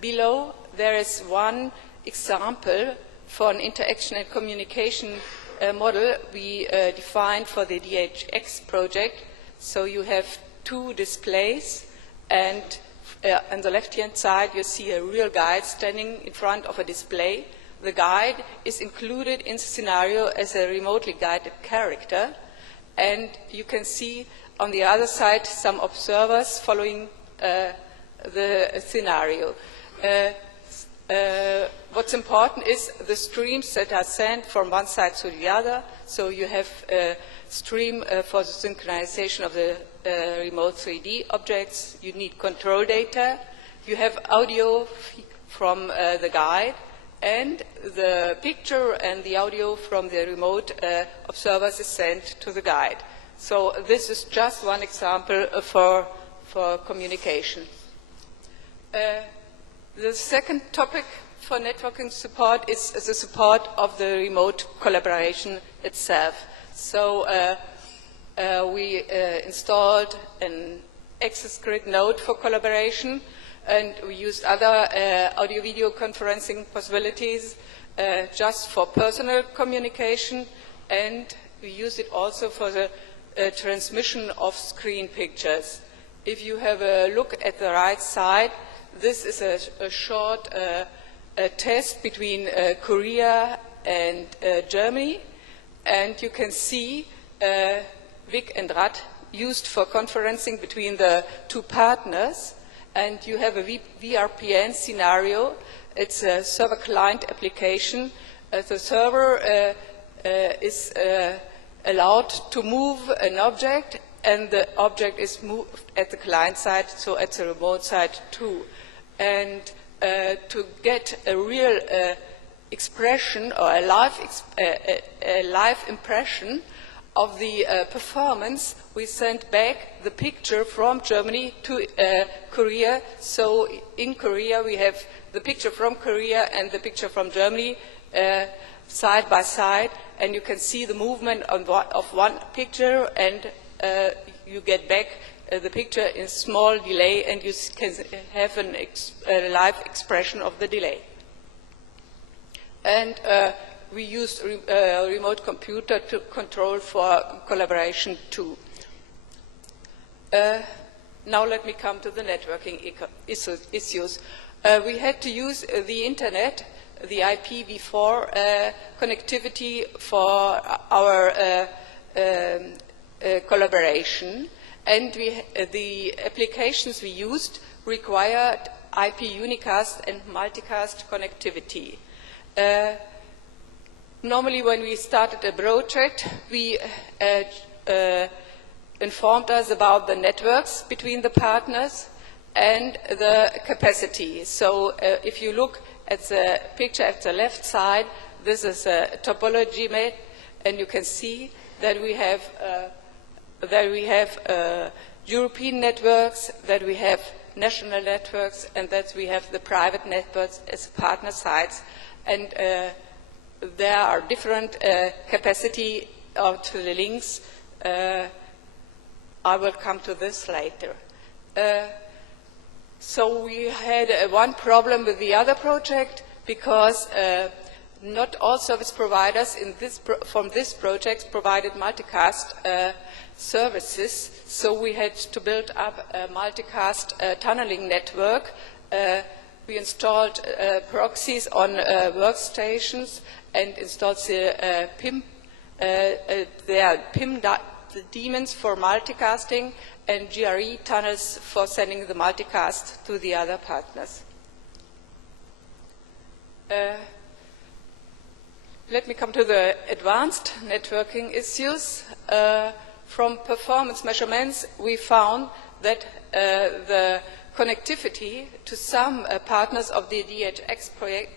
Below, there is one example for an interaction and communication model we defined for the DHX project. So you have two displays, and on the left-hand side you see a real guide standing in front of a display. The guide is included in the scenario as a remotely guided character, and you can see on the other side some observers following the scenario. What's important is the streams that are sent from one side to the other. So you have a stream for the synchronization of the remote 3D objects. You need control data. You have audio from the guide, and the picture and the audio from the remote observers is sent to the guide. So this is just one example for communication. The second topic for networking support is the support of the remote collaboration itself. So we installed an access grid node for collaboration, and we used other audio-video conferencing possibilities just for personal communication, and we used it also for the transmission of screen pictures. If you have a look at the right side, this is a short test between Korea and Germany, and you can see Vic and Rad used for conferencing between the two partners, and you have a VRPN scenario. It's a server-client application. The server is allowed to move an object, and the object is moved at the client side, so at the remote side too. And to get a real expression or a live impression of the performance, we sent back the picture from Germany to Korea. So in Korea we have the picture from Korea and the picture from Germany side by side, and you can see the movement of one picture, and you get back the picture in small delay, and you can have a live expression of the delay. And we used remote computer to control for collaboration too. Now let me come to the networking issues. We had to use the internet, the IPv4 connectivity for our collaboration, and the applications we used required IP unicast and multicast connectivity. Normally when we started a project, we informed us about the networks between the partners and the capacity. So if you look at the picture at the left side, this is a topology map, and you can see that we have European networks, that we have national networks, and that we have the private networks as partner sites. And there are different capacity to the links. I will come to this later. So we had one problem with the other project, because not all service providers from this project provided multicast services, so we had to build up a multicast tunneling network. We installed proxies on workstations and installed the PIM, the daemons for multicasting, and GRE tunnels for sending the multicast to the other partners. Let me come to the advanced networking issues. From performance measurements, we found that the connectivity to some partners of the DHX project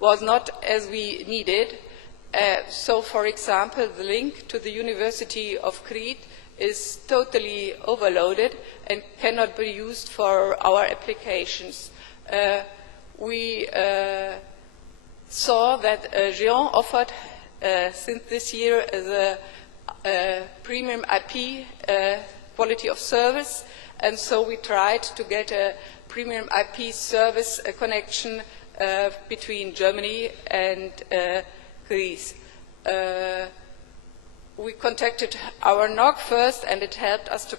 was not as we needed. So, for example, the link to the University of Crete is totally overloaded and cannot be used for our applications. We saw that Géant offered since this year the premium IP quality of service, and so we tried to get a premium IP service connection between Germany and Greece. We contacted our NOC first, and it helped us to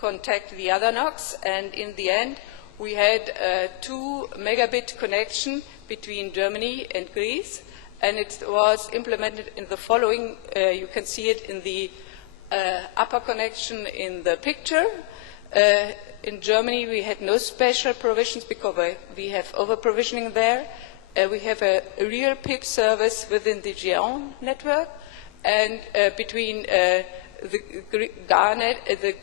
contact the other NOCs, and in the end we had a 2 megabit connection between Germany and Greece, and it was implemented in the following. You can see it in the upper connection in the picture. In Germany we had no special provisions because we have over-provisioning there. We have a real PIP service within the Géant network, and between the GRNet and the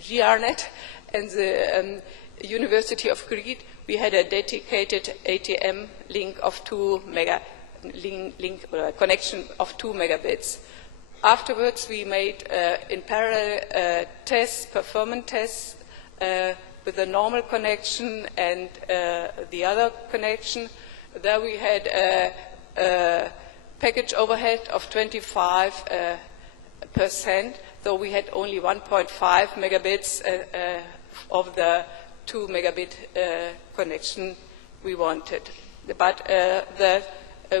GRNet and the University of Crete, we had a dedicated ATM link of 2 connection of 2 megabits. Afterwards, we made in parallel performance tests with the normal connection and the other connection. There we had a package overhead of 25%, though we had only 1.5 megabits of the 2 megabit connection we wanted. But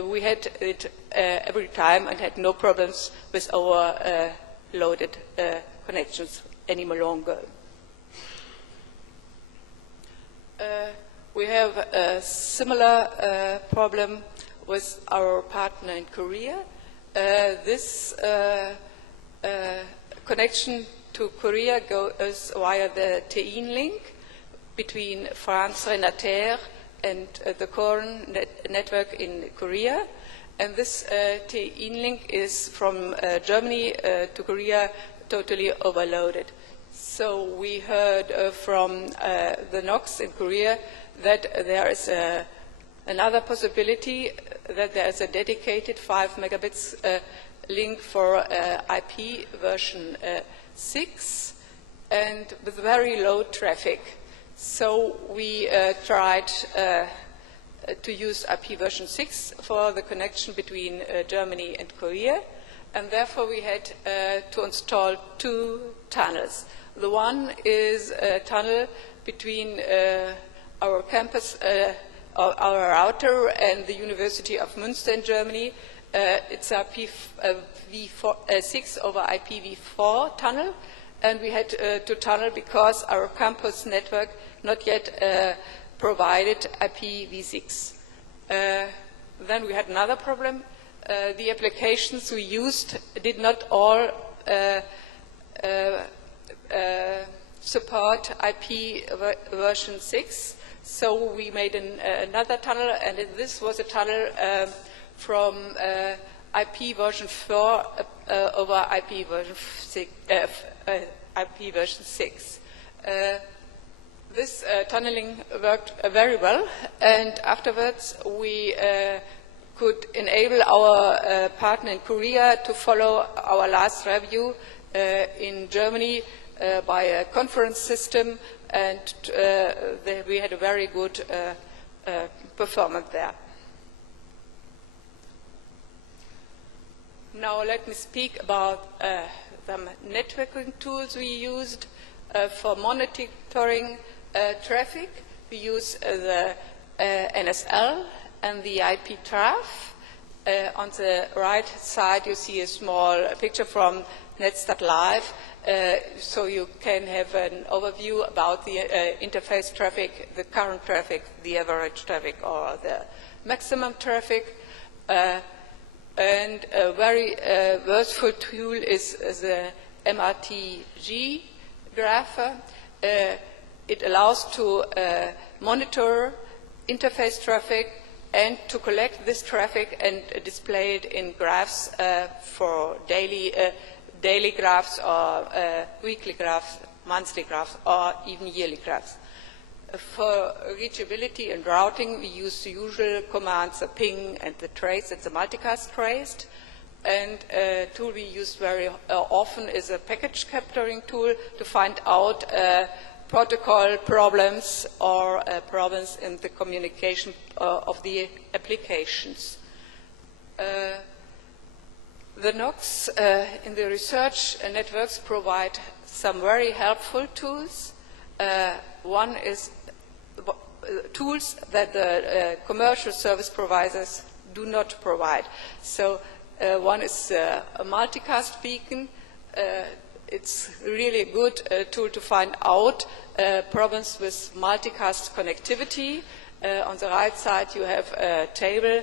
we had it every time and had no problems with our loaded connections any longer. We have a similar problem with our partner in Korea. This connection to Korea goes via the TEIN link between France Renater and the core network in Korea. And this TEIN link is from Germany to Korea totally overloaded. So we heard from the NOCs in Korea that there is another possibility, that there is a dedicated 5 megabits link for IP version 6 and with very low traffic. So we tried to use IP version 6 for the connection between Germany and Korea, and therefore we had to install 2 tunnels. The one is a tunnel between our campus, our router, and the University of Münster in Germany. It's a IPv6 over IPv4 tunnel, and we had to tunnel because our campus network not yet provided IPv6. Then we had another problem. The applications we used did not all support IP version 6, so we made another tunnel, and this was a tunnel from IP version 4 over IP version 6. This tunneling worked very well, and afterwards we could enable our partner in Korea to follow our last review in Germany by a conference system, and we had a very good performance there. Now let me speak about the networking tools we used for monitoring traffic. We use the NSL and the IP traf. On the right side you see a small picture from Netstat Live, so you can have an overview about the interface traffic, the current traffic, the average traffic, or the maximum traffic. And a very useful tool is the MRTG grapher. It allows to monitor interface traffic and to collect this traffic and display it in graphs for daily graphs or weekly graphs, monthly graphs, or even yearly graphs. For reachability and routing, we use the usual commands, the ping and the trace, and the multicast traced. And a tool we use very often is a package capturing tool to find out protocol problems or problems in the communication of the applications. The NOCs in the research networks provide some very helpful tools. One is tools that the commercial service providers do not provide. So one is a multicast beacon. It's really a good tool to find out problems with multicast connectivity. On the right side you have a table.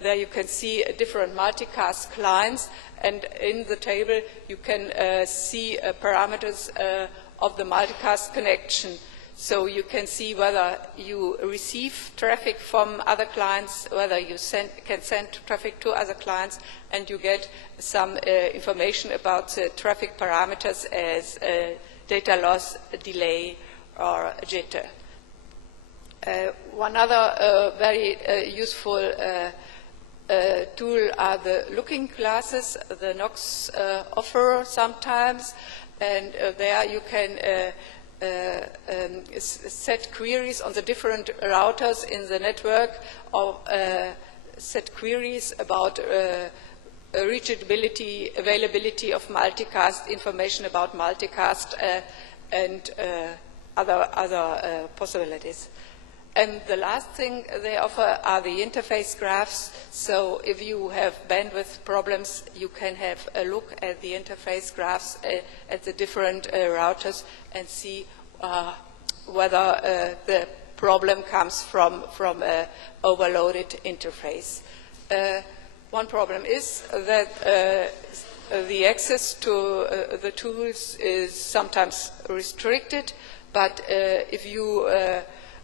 There you can see different multicast clients, and in the table you can see parameters of the multicast connection. So you can see whether you receive traffic from other clients, whether you can send traffic to other clients, and you get some information about the traffic parameters as data loss, delay, or jitter. One other very useful tool are the looking classes the NOCs offer sometimes, and there you can set queries on the different routers in the network, or set queries about reachability, availability of multicast, information about multicast, and other possibilities. And the last thing they offer are the interface graphs. So if you have bandwidth problems, you can have a look at the interface graphs at the different routers and see whether the problem comes from an overloaded interface. One problem is that the access to the tools is sometimes restricted, but if you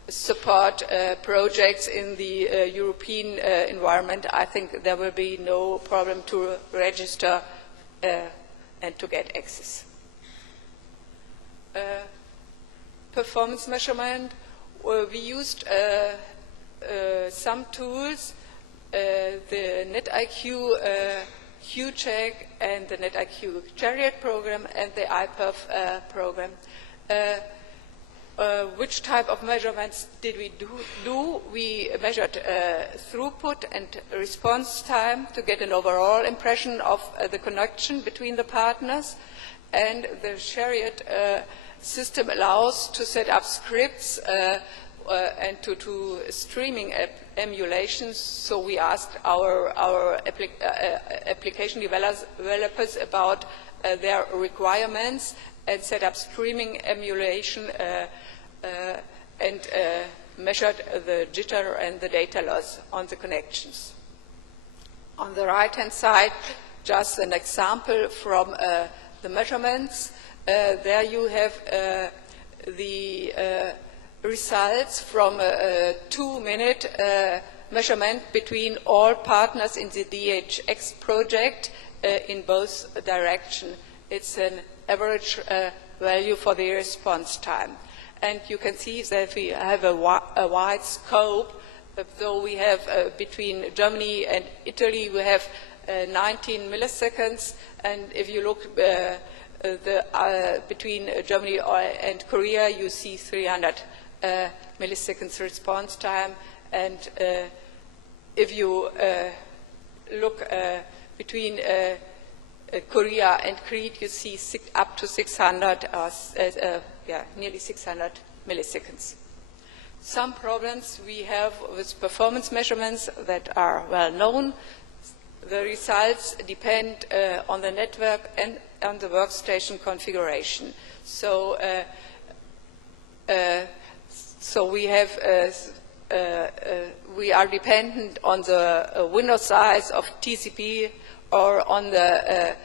support projects in the European environment, I think there will be no problem to register and to get access. Performance measurement. We used some tools, the NetIQ Q-Check and the NetIQ Chariot program and the iPerf program. Which type of measurements did we do? We measured throughput and response time to get an overall impression of the connection between the partners. And the Chariot system allows to set up scripts and to do streaming emulations. So we asked our application developers about their requirements and set up streaming emulation and measured the jitter and the data loss on the connections. On the right-hand side, just an example from the measurements. There you have the results from a 2-minute measurement between all partners in the DHX project in both directions. It's an average value for the response time. And you can see that we have a wide scope. Though we have between Germany and Italy, we have 19 milliseconds. And if you look between Germany and Korea, you see 300 milliseconds response time. And if you look between Korea and Crete, you see up to 600, nearly 600 milliseconds. Some problems we have with performance measurements that are well known. The results depend on the network and on the workstation configuration. So, we are dependent on the window size of TCP or on the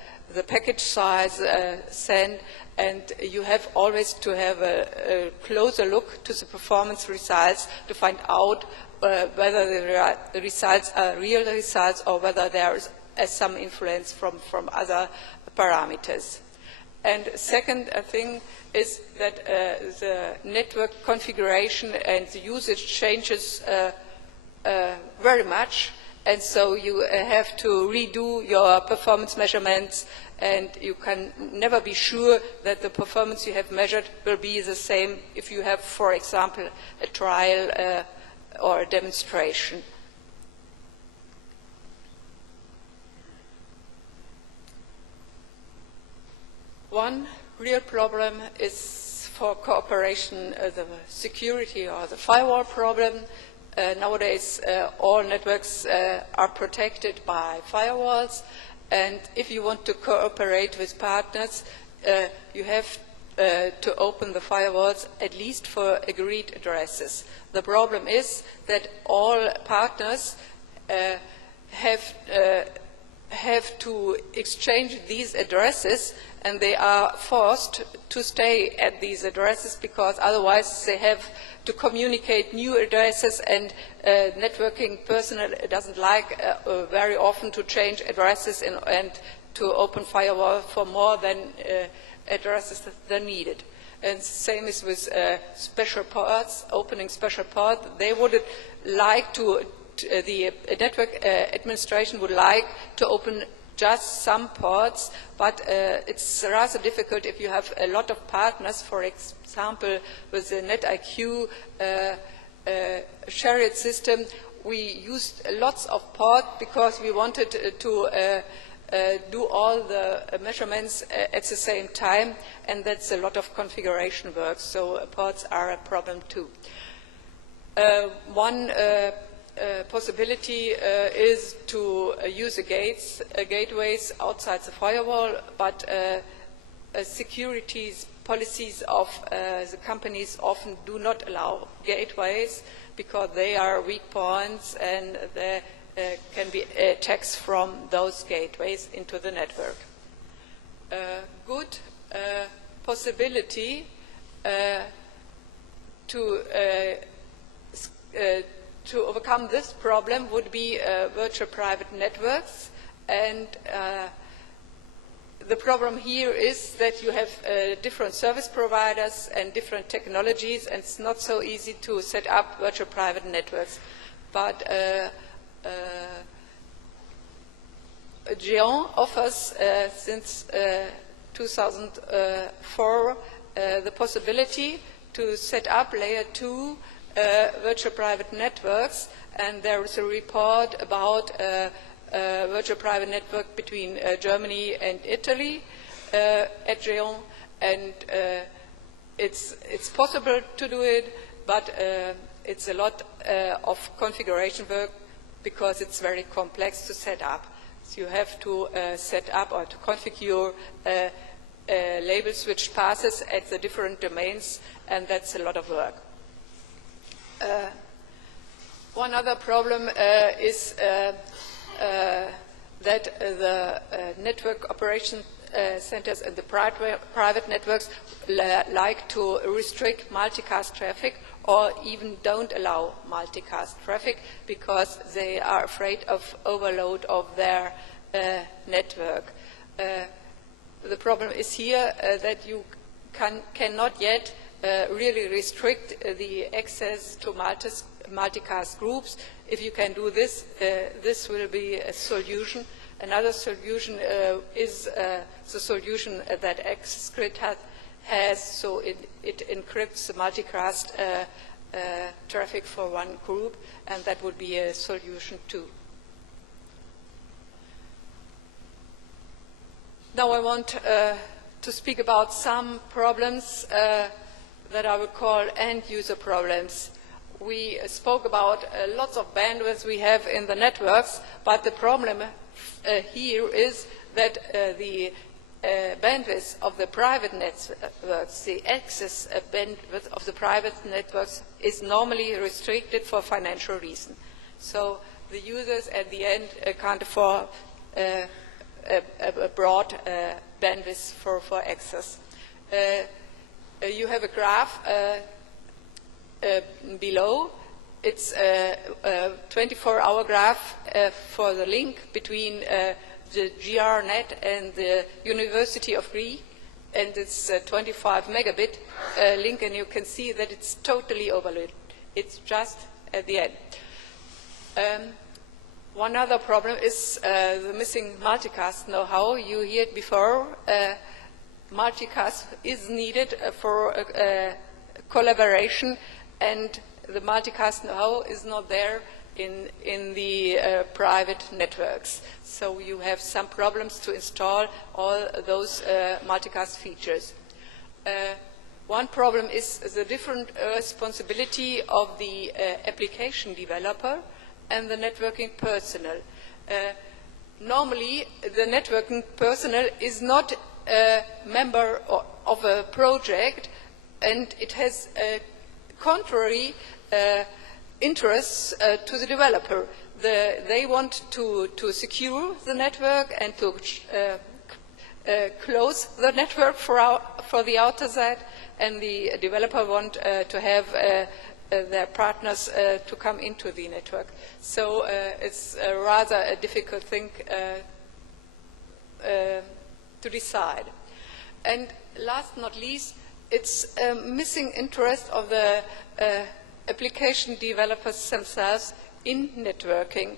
package size send, and you have always to have a closer look to the performance results to find out whether the results are real results or whether there is some influence from other parameters. And second thing is that the network configuration and the usage changes very much, and so you have to redo your performance measurements, and you can never be sure that the performance you have measured will be the same if you have, for example, a trial or a demonstration. One real problem is for cooperation, the security or the firewall problem. Nowadays, all networks are protected by firewalls, and if you want to cooperate with partners, you have to open the firewalls at least for agreed addresses. The problem is that all partners have to exchange these addresses, and they are forced to stay at these addresses because otherwise they have to communicate new addresses, and networking personnel doesn't like very often to change addresses and to open firewall for more than addresses than needed. And same is with special ports, opening special ports. They would like to the network administration would like to open just some ports, but it's rather difficult if you have a lot of partners. For example, with the NetIQ shared system, we used lots of ports because we wanted to do all the measurements at the same time, and that's a lot of configuration work, so ports are a problem too. One possibility is to use the gateways outside the firewall, but security policies of the companies often do not allow gateways because they are weak points and there can be attacks from those gateways into the network. Good possibility to overcome this problem would be virtual private networks, and the problem here is that you have different service providers and different technologies, and it's not so easy to set up virtual private networks. But Géant offers since 2004 the possibility to set up layer 2 virtual private networks, and there is a report about virtual private network between Germany and Italy at Géant, and it's possible to do it, but it's a lot of configuration work because it's very complex to set up. So you have to set up or to configure label switch passes at the different domains, and that's a lot of work. One other problem is that the network operation centers and the private networks like to restrict multicast traffic or even don't allow multicast traffic because they are afraid of overload of their network. The problem is here that you cannot yet really restrict the access to multicast groups. If you can do this, this will be a solution. Another solution is the solution that access grid has, so it encrypts the multicast traffic for one group, and that would be a solution too. Now I want to speak about some problems that I would call end-user problems. We spoke about lots of bandwidth we have in the networks, but the problem here is that the bandwidth of the private networks, the access bandwidth of the private networks is normally restricted for financial reasons. So the users at the end can't afford a broad bandwidth for access. You have a graph below. It's a 24-hour graph for the link between the GRNet and the University of and it's a 25 megabit link, and you can see that it's totally overloaded. It's just at the end. One other problem is the missing multicast know-how. You heard it before. Multicast is needed for collaboration, and the multicast know-how is not there in the private networks. So you have some problems to install all those multicast features. One problem is the different responsibility of the application developer and the networking personnel. Normally, the networking personnel is not a member of a project, and it has contrary interests to the developer. They want to secure the network and to close the network for the outer side, and the developer want to have their partners to come into the network. So it's rather a difficult thing to decide. And last but not least, it's a missing interest of the application developers themselves in networking.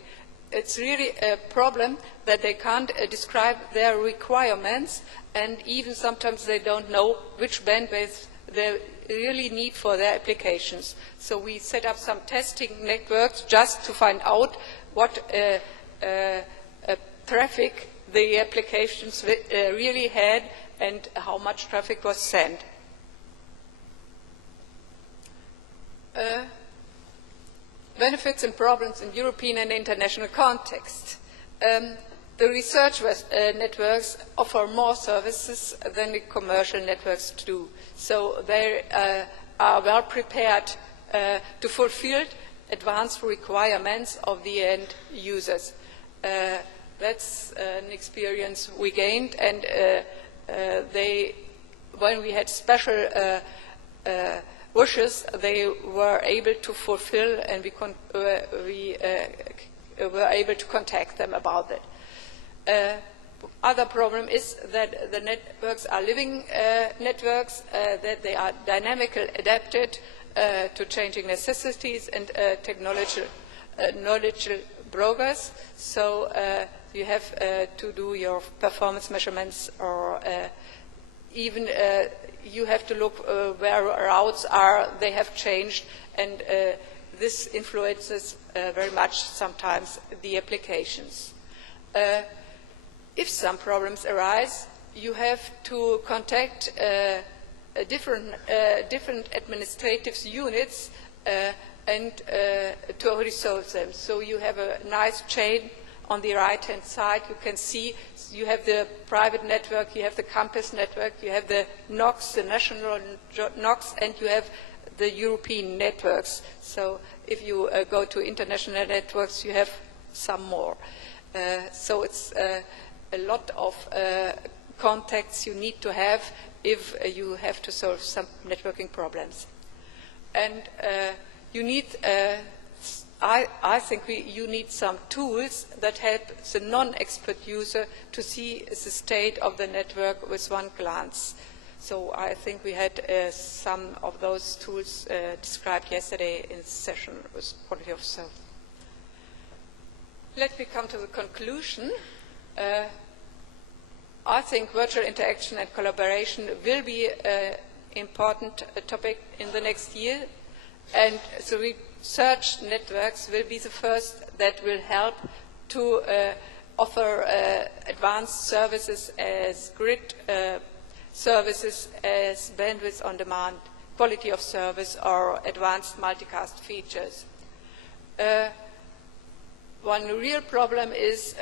It's really a problem that they can't describe their requirements, and even sometimes they don't know which bandwidth they really need for their applications. So we set up some testing networks just to find out what traffic the applications really had and how much traffic was sent. Benefits and problems in European and international context. The research networks offer more services than the commercial networks do. So they are well prepared to fulfill advanced requirements of the end users. That's an experience we gained, and when we had special wishes, they were able to fulfill, and we were able to contact them about it. Other problem is that the networks are living networks, that they are dynamically adapted to changing necessities and technological knowledge brokers. So you have to do your performance measurements, or even you have to look where routes are. They have changed, and this influences very much sometimes the applications. If some problems arise, you have to contact different administrative units and to resolve them. So you have a nice chain on the right-hand side. You can see you have the private network, you have the campus network, you have the NOCs, the national NOCs, and you have the European networks. So if you go to international networks, you have some more. So it's a lot of contacts you need to have if you have to solve some networking problems. And you need, I think you need some tools that help the non-expert user to see the state of the network with one glance. So I think we had some of those tools described yesterday in the session with quality of service. Let me come to the conclusion. I think virtual interaction and collaboration will be an important topic in the next year, and the research networks will be the first that will help to offer advanced services as grid services, as bandwidth on demand, quality of service, or advanced multicast features. One real problem is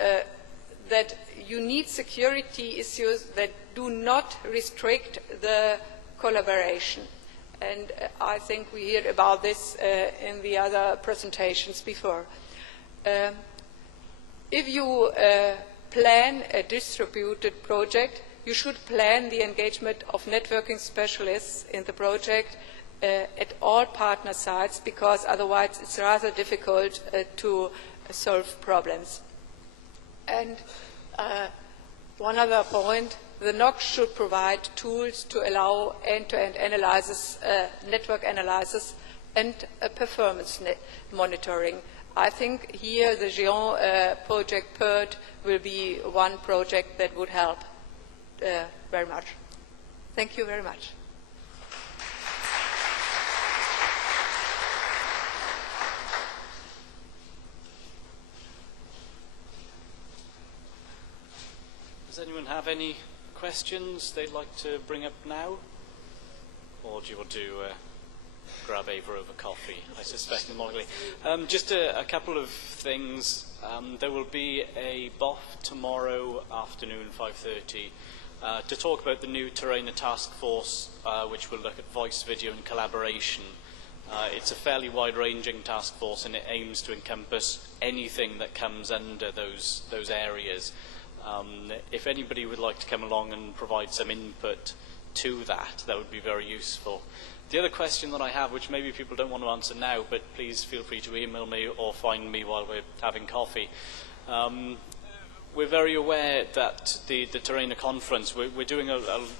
that you need security issues that do not restrict the collaboration. And I think we heard about this in the other presentations before. If you plan a distributed project, you should plan the engagement of networking specialists in the project at all partner sites, because otherwise it's rather difficult to solve problems. And one other point, The NOC should provide tools to allow end-to-end analysis, network analysis, and performance monitoring. I think here the Géant project PERT will be one project that would help very much. Thank you very much. Does anyone have any questions they'd like to bring up now? Or do you want to grab Ava over coffee? I suspect more likely. Just a couple of things. There will be a BOF tomorrow afternoon, 5:30, to talk about the new Terrainer task force, which will look at voice, video and collaboration. It's a fairly wide-ranging task force, and it aims to encompass anything that comes under those areas. If anybody would like to come along and provide some input to that, that would be very useful. The other question that I have, which maybe people don't want to answer now, but please feel free to email me or find me while we're having coffee. We're very aware that the Terrainer conference, we're doing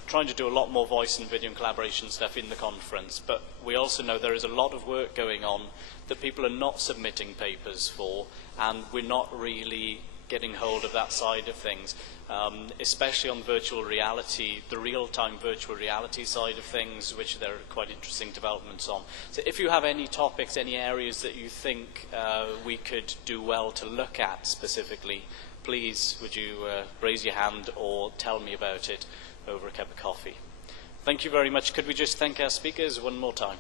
trying to do a lot more voice and video and collaboration stuff in the conference, but we also know there is a lot of work going on that people are not submitting papers for, and we're not really getting hold of that side of things, especially on virtual reality, the real-time virtual reality side of things, which there are quite interesting developments on. So if you have any topics, any areas that you think we could do well to look at specifically, please would you raise your hand or tell me about it over a cup of coffee. Thank you very much. Could we just thank our speakers one more time?